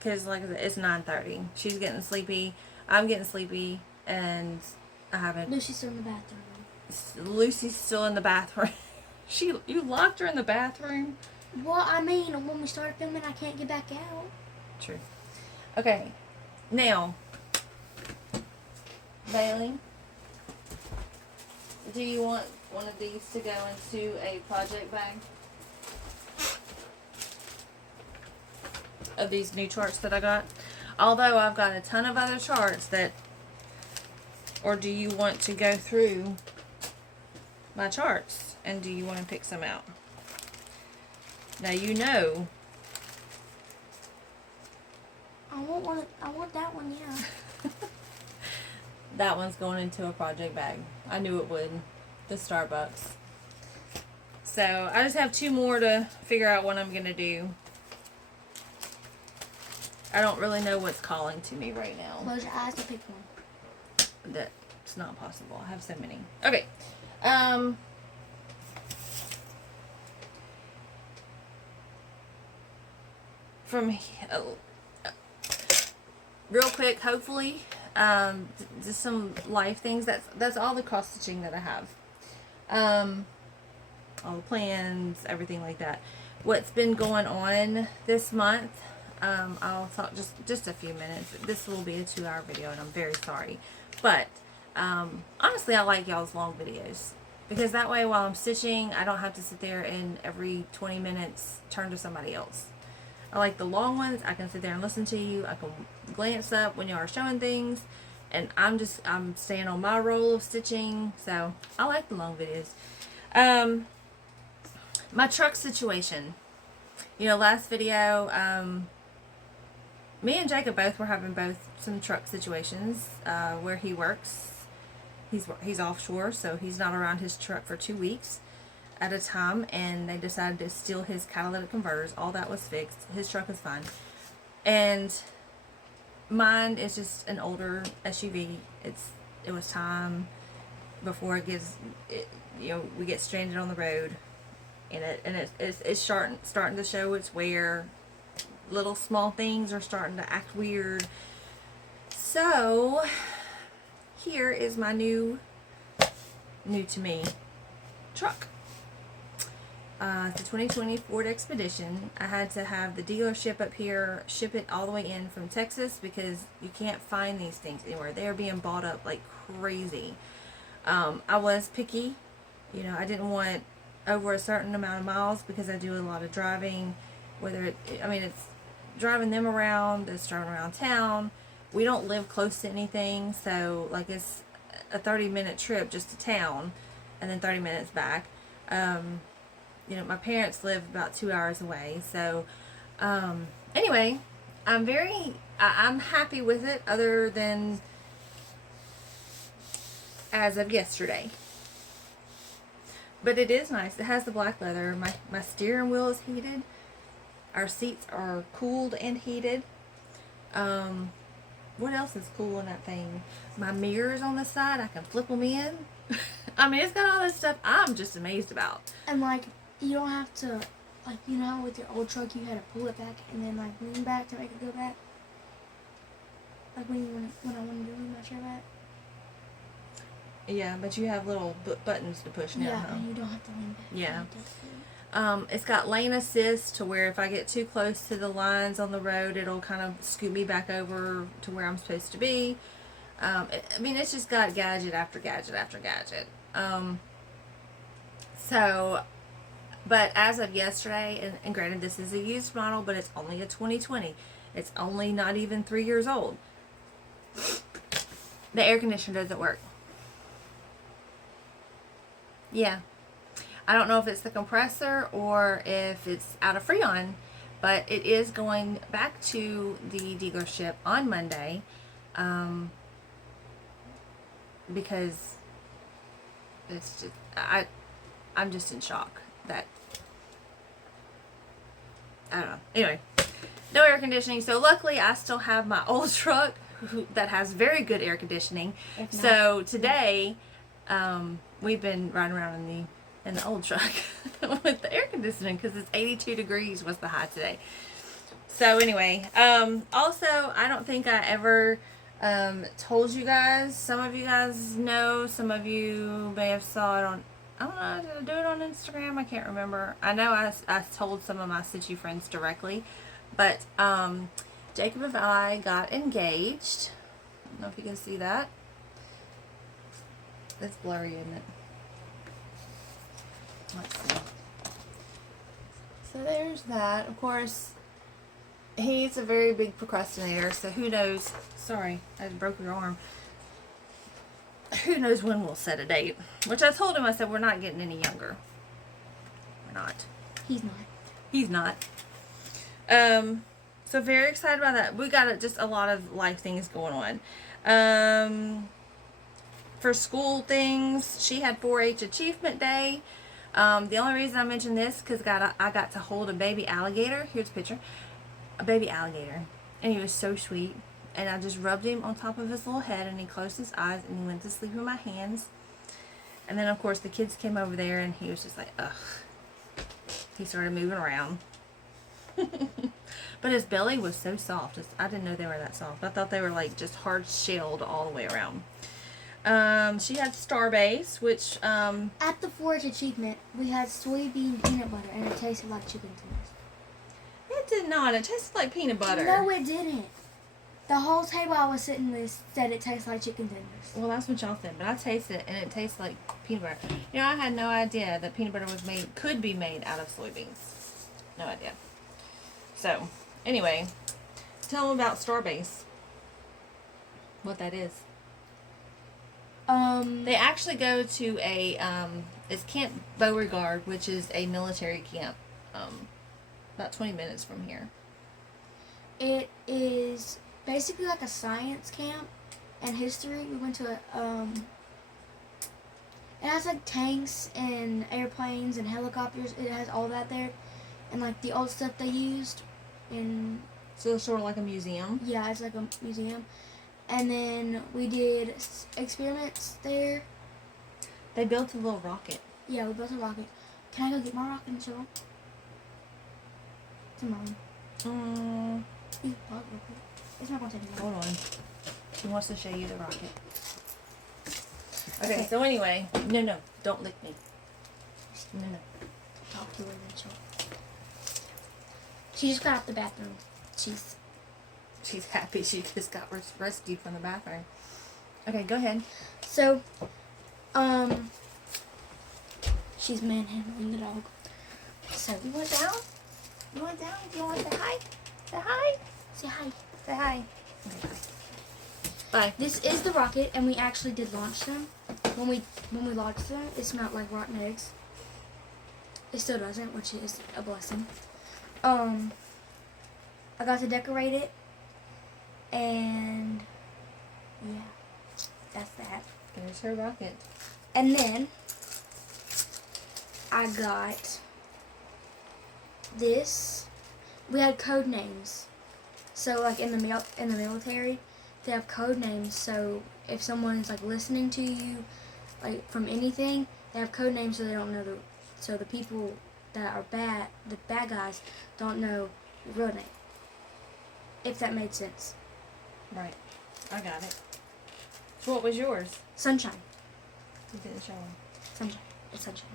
Because like I said, it's 9:30. She's getting sleepy. I'm getting sleepy, and I haven't. Lucy's still in the bathroom. Lucy's still in the bathroom. You locked her in the bathroom? Well, I mean, when we start filming, I can't get back out. True. Okay. Now, Bailey, do you want one of these to go into a project bag? Of these new charts that I got? Although I've got a ton of other charts that, or do you want to go through my charts and do you want to pick some out? Now you know. I want that one, yeah. That one's going into a project bag. I knew it would. The Starbucks. So I just have 2 more to figure out what I'm going to do. I don't really know what's calling to me right now. Close your eyes and pick one. That's not possible. I have so many. Okay. From real quick, hopefully, just some life things. That's all the cross stitching that I have. All the plans, everything like that. What's been going on this month? I'll talk just a few minutes. This will be a 2-hour video, and I'm very sorry. But honestly, I like y'all's long videos Because that way while I'm stitching, I don't have to sit there and every 20 minutes turn to somebody else. I like the long ones. I can sit there and listen to you. I can glance up when you are showing things. And I'm staying on my roll of stitching. So I like the long videos. My truck situation. You know, last video, me and Jacob both were having some truck situations where he works. He's offshore, so he's not around his truck for 2 weeks at a time, and they decided to steal his catalytic converters. All that was fixed. His truck is fine. And mine is just an older SUV. It was time before we get stranded on the road, and it's starting to show its wear. Little small things are starting to act weird. So here is my new to me truck. It's a 2020 Ford Expedition. I had to have the dealership up here ship it all the way in from Texas because you can't find these things anywhere. They are being bought up like crazy. I was picky. You know, I didn't want over a certain amount of miles because I do a lot of driving. It's driving them around, it's driving around town. We don't live close to anything, so like it's a 30-minute trip just to town and then 30 minutes back. You know, my parents live about 2 hours away, so anyway, I'm happy with it, other than as of yesterday. But it is nice. It has the black leather. My steering wheel is heated. Our seats are cooled and heated. What else is cool in that thing? My mirrors on the side, I can flip them in. I mean, it's got all this stuff I'm just amazed about. And like, you don't have to, like, you know, with your old truck, you had to pull it back and then like lean back to make it go back. Like when I wanted to lean my chair back. Yeah, but you have little buttons to push now. Yeah, and you don't have to lean back. Yeah. It's got lane assist to where if I get too close to the lines on the road, it'll kind of scoot me back over to where I'm supposed to be. It's just got gadget after gadget after gadget. But as of yesterday, and granted this is a used model, but it's only a 2020. It's only not even 3 years old. The air conditioner doesn't work. Yeah. I don't know if it's the compressor or if it's out of Freon, but it is going back to the dealership on Monday, because it's just, I'm just in shock that, I don't know. Anyway, no air conditioning. So luckily I still have my old truck that has very good air conditioning. So today, we've been riding around in the old truck with the air conditioning because it's 82 degrees was the high today. So anyway, also I don't think I ever told you guys. Some of you guys know, some of you may have saw it on, I don't know, did I do it on Instagram? I can't remember. I know I told some of my Stitchy friends directly, but Jacob and I got engaged. I don't know if you can see that. It's blurry, isn't it? Let's see. So there's that. Of course, he's a very big procrastinator, so who knows. Sorry, I just broke your arm. Who knows when we'll set a date. Which I told him, I said, we're not getting any younger. We're not. He's not. He's not. So very excited about that. We got just a lot of life things going on. For school things, she had 4-H Achievement Day. The only reason I mention this because I got to hold a baby alligator. Here's a picture. A baby alligator. And he was so sweet. And I just rubbed him on top of his little head and he closed his eyes and he went to sleep in my hands. And then of course the kids came over there and he was just like, ugh. He started moving around. But his belly was so soft. I didn't know they were that soft. I thought they were like just hard shelled all the way around. She had Starbase, which at the 4-H Achievement, we had soybean peanut butter, and it tasted like chicken tenders. It did not. It tasted like peanut butter. No, it didn't. The whole table I was sitting with said it tastes like chicken tenders. Well, that's what y'all said, but I tasted it and it tastes like peanut butter. You know, I had no idea that peanut butter could be made out of soybeans. No idea. So, anyway, tell them about Starbase. What that is. They actually go to it's Camp Beauregard, which is a military camp, about 20 minutes from here. It is basically like a science camp and history. We went to it has like tanks and airplanes and helicopters. It has all that there, and like the old stuff they used. And so it's sort of like a museum. Yeah, it's like a museum. And then we did experiments there. They built a little rocket. Yeah, we built a rocket. Can I go get my rocket and show them? It's mine. You plug real quick. It's not gonna take me long. Hold on. She wants to show you the rocket. Okay, so anyway, no, don't lick me. No. Talk to her then she'll. She just got out the bathroom. She's happy she just got rescued from the bathroom. Okay, go ahead. So, she's manhandling the dog. So You went down? You went down? Do you want to say hi? Say hi. say hi. Say hi. Okay, bye. This is the rocket, and we actually did launch them. When we launched them, it smelled like rotten eggs. It still doesn't, which is a blessing. I got to decorate it, and yeah, that's that. There's her rocket. And then I got this. We had code names. So like in the military, they have code names. So if someone's like listening to you, like from anything, they have code names so they don't know so the people that are bad, the bad guys, don't know your real name. If that made sense. Right. I got it. So what was yours? Sunshine. You didn't show them. Sunshine. It's sunshine.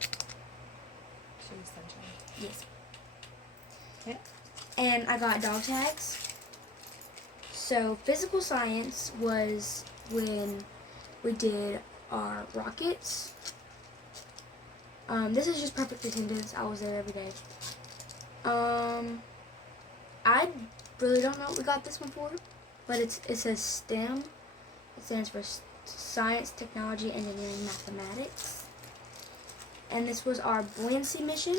She was Sunshine. Yes. Okay. And I got dog tags. So physical science was when we did our rockets. This is just perfect attendance. I was there every day. I really don't know what we got this one for, but it says STEM. It stands for Science, Technology, Engineering, Mathematics. And this was our buoyancy mission,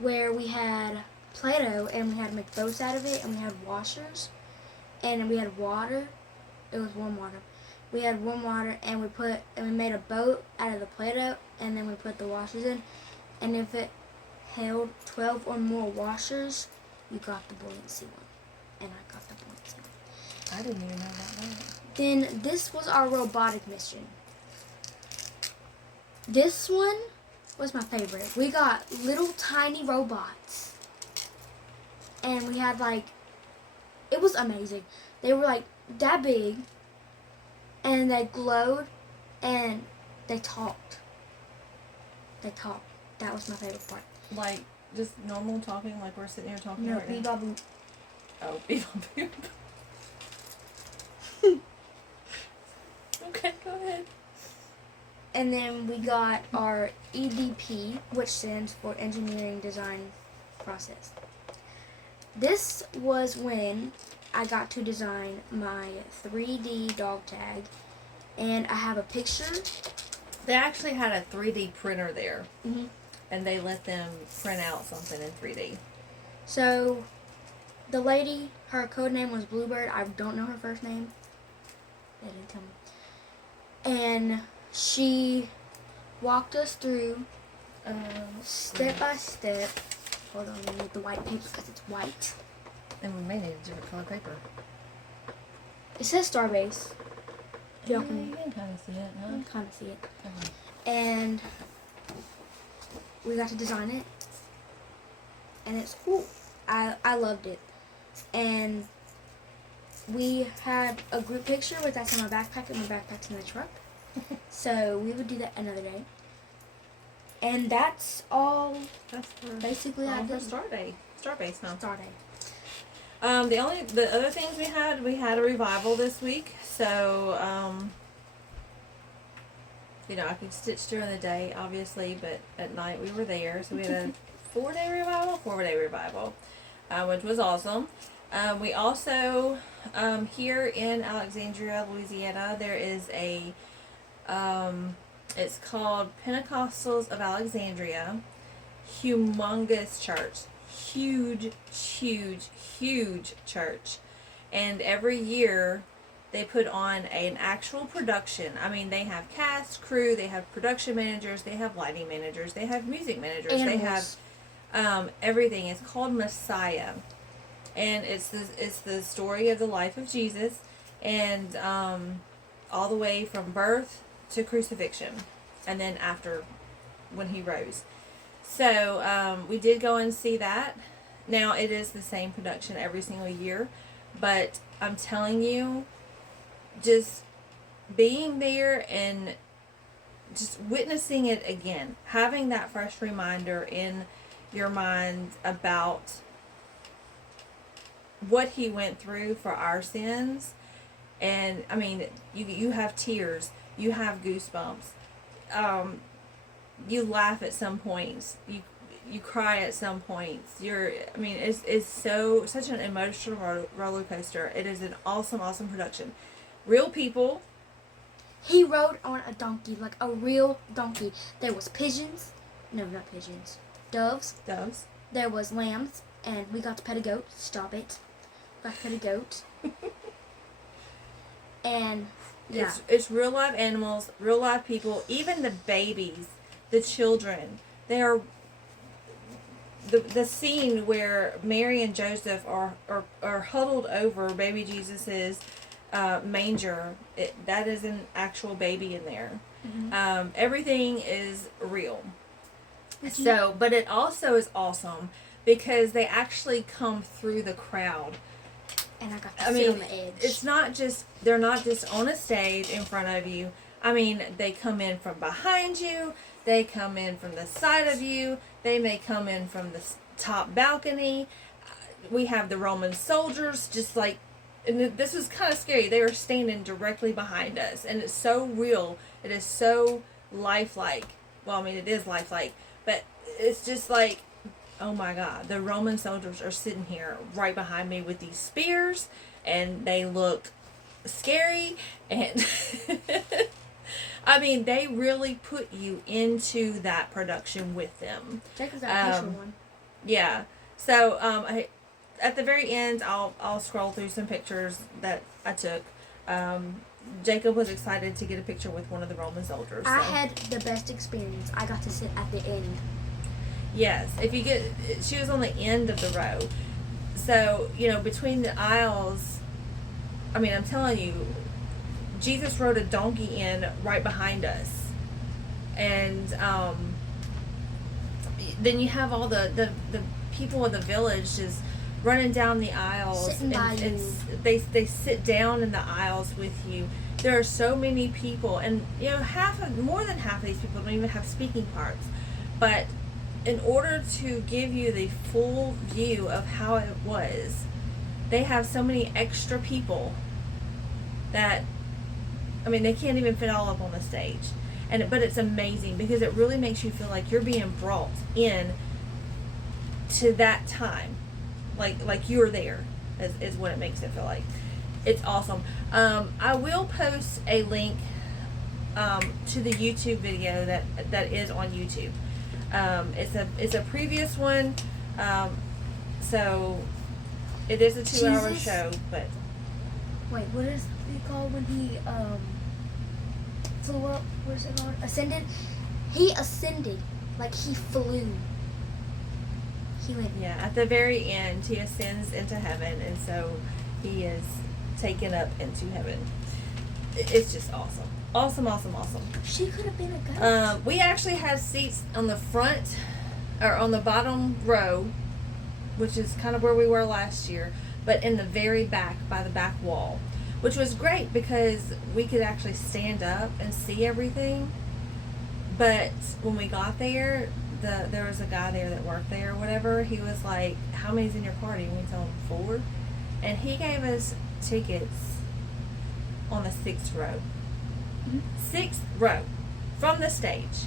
where we had Play-Doh and we had to make boats out of it, and we had washers, and we had water. It was warm water. We had warm water, and we made a boat out of the Play-Doh, and then we put the washers in, and if it held 12 or more washers, you got the buoyancy one. And I got the buoyancy one. I didn't even know about that. Then this was our robotic mission. This one was my favorite. We got little tiny robots. And we had it was amazing. They were that big. And they glowed and they talked. That was my favorite part. Like just normal talking, like we're sitting here talking No, right now? bebop. Oh, bebop. Okay, go ahead. And then we got our EDP, which stands for Engineering Design Process. This was when I got to design my 3D dog tag, and I have a picture. They actually had a 3D printer there, Mm-hmm. and they let them print out something in 3D. So, the lady, her code name was Bluebird. I don't know her first name. They didn't tell me. And she walked us through step by step. Hold on, I need the white paper because it's white. And we made it a different color paper. It says Starbase. You can kind of see it, huh? You can kind of see it. Uh-huh. And we got to design it. And it's cool. I loved it. And we had a group picture, but that's in my backpack, and my backpack's in the truck. So we would do that another day. And that's all. That's for Basically, I all for did Starbase, huh? Star Day. The other things we had a revival this week. So, I could stitch during the day, obviously, but at night we were there. So we had a 4-day revival, which was awesome. We also, here in Alexandria, Louisiana, there is it's called Pentecostals of Alexandria. Humongous church. Huge church. And every year they put on an actual production. I mean, they have cast, crew, they have production managers, they have lighting managers, they have music managers, Animals. they have everything. It's called Messiah. And it's the story of the life of Jesus, and all the way from birth to crucifixion, and then after when he rose. So we did go and see that. Now it is the same production every single year, but I'm telling you, just being there and just witnessing it again, having that fresh reminder in your mind about what he went through for our sins. And I mean, you have tears, you have goosebumps, you laugh at some points, you cry at some points. It's such an emotional roller coaster. It is an awesome production. Real people. He rode on a donkey, like a real donkey. There was pigeons. No, not pigeons. Doves. There was lambs, and we got to pet a goat. Stop it. Got to pet a goat. And yeah. It's real live animals, real live people, even the babies, the children. They are the scene where Mary and Joseph are huddled over baby Jesus's manger. That is an actual baby in there. Mm-hmm. Everything is real. So, but it also is awesome because they actually come through the crowd. And I got to sit on the edge. They're not just on a stage in front of you. I mean, they come in from behind you. They come in from the side of you. They may come in from the top balcony. We have the Roman soldiers just like, and this is kind of scary. They are standing directly behind us. And it's so real. It is so lifelike. Well, I mean, it is lifelike. But it's just like, oh my God, the Roman soldiers are sitting here right behind me with these spears, and they look scary, and I mean, they really put you into that production with them. Check us out, picture one. Yeah. So at the very end, I'll scroll through some pictures that I took. Jacob was excited to get a picture with one of the Roman soldiers. I had the best experience. I got to sit at the end. Yes, she was on the end of the row. So, between the aisles, I mean, I'm telling you, Jesus rode a donkey in right behind us. And then you have all the people of the village just running down the aisles. Sitting by you. They sit down in the aisles with you. There are so many people, and more than half of these people don't even have speaking parts. But in order to give you the full view of how it was, they have so many extra people that, I mean, they can't even fit all up on the stage. But it's amazing because it really makes you feel like you're being brought in to that time. Like you're there is what it makes it feel like. It's awesome. I will post a link to the YouTube video that is on YouTube. It's a previous one, so it is a 2-hour show, but wait, what is it called when he flew up? What is it called? Ascended. He ascended, like he flew. He went. Yeah, at the very end, he ascends into heaven, and so he is taken up into heaven. It's just awesome. Awesome. She could have been a goat. We actually had seats on the front, or on the bottom row, which is kind of where we were last year, but in the very back, by the back wall, which was great because we could actually stand up and see everything. But when we got there, there was a guy there that worked there or whatever. He was like, how many's in your party? And we told him 4. and he gave us tickets on the 6th row. 6th row from the stage.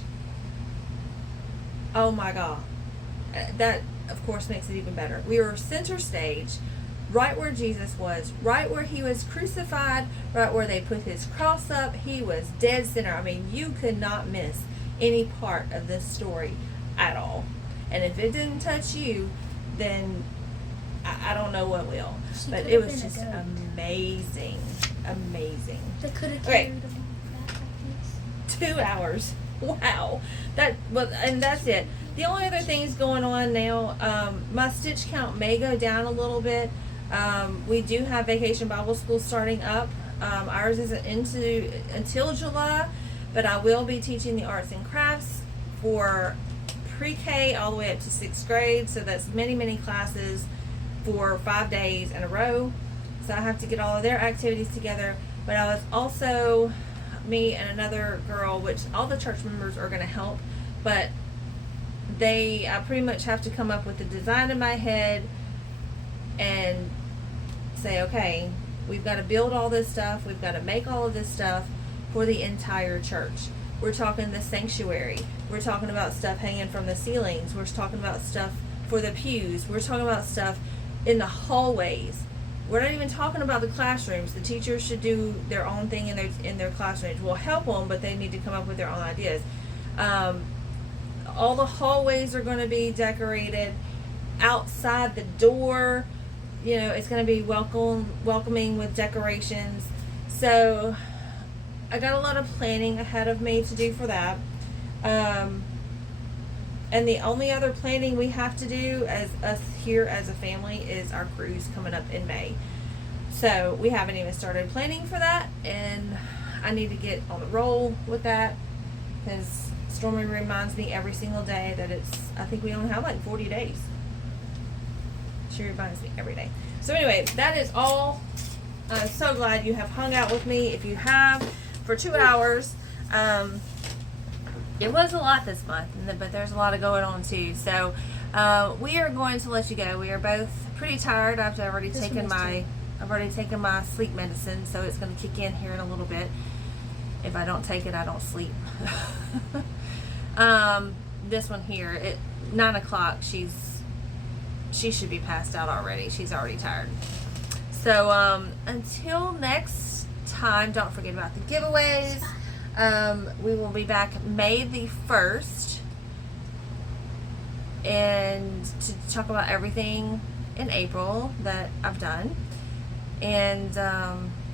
Oh my God. That, of course, makes it even better. We were center stage, right where Jesus was, right where he was crucified, right where they put his cross up. He was dead center. I mean, you could not miss any part of this story at all. And if it didn't touch you, then I don't know what will. But it was just amazing. Amazing. They could have carried them on back like this. 2 hours. Wow. And that's it. The only other things going on now, my stitch count may go down a little bit. We do have Vacation Bible School starting up. Ours isn't until July, but I will be teaching the arts and crafts for pre-K all the way up to 6th grade. So that's many classes for 5 days in a row. So I have to get all of their activities together. But I was also, me and another girl, which all the church members are going to help, but I pretty much have to come up with a design in my head and say, okay, we've got to build all this stuff, we've got to make all of this stuff for the entire church. We're talking the sanctuary, we're talking about stuff hanging from the ceilings, we're talking about stuff for the pews, we're talking about stuff in the hallways. We're not even talking about the classrooms. The teachers should do their own thing in their classrooms. We'll help them, but they need to come up with their own ideas. All the hallways are going to be decorated. Outside the door, it's going to be welcoming with decorations. So I got a lot of planning ahead of me to do for that. And the only other planning we have to do as us here as a family is our cruise coming up in May. So we haven't even started planning for that, and I need to get on the roll with that because Stormy reminds me every single day that I think we only have like 40 days. She reminds me every day. So anyway, that is all. I'm so glad you have hung out with me. If you have, for 2 hours. It was a lot this month, but there's a lot of going on too. So we are going to let you go. We are both pretty tired after I've already taken my sleep medicine, so it's going to kick in here in a little bit. If I don't take it, I don't sleep. This one here, at 9 o'clock, she should be passed out already. She's already tired. So until next time, don't forget about the giveaways. We will be back May the 1st and to talk about everything in April that I've done. And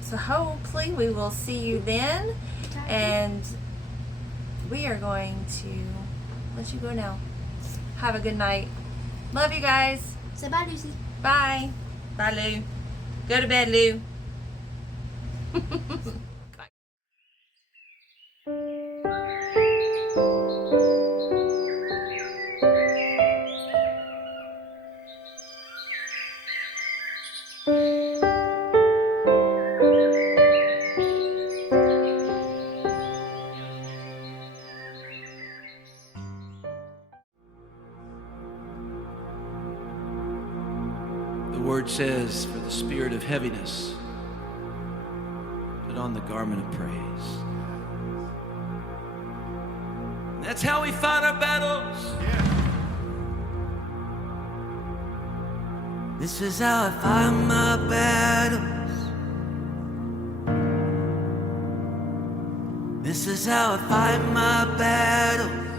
so hopefully we will see you then. And we are going to let you go now. Have a good night. Love you guys. Say bye, Lucy. Bye. Bye, Lou. Go to bed, Lou. The word says, for the spirit of heaviness, put on the garment of praise. And that's how we fight our battles. Yeah. This is how I fight my battles. This is how I fight my battles.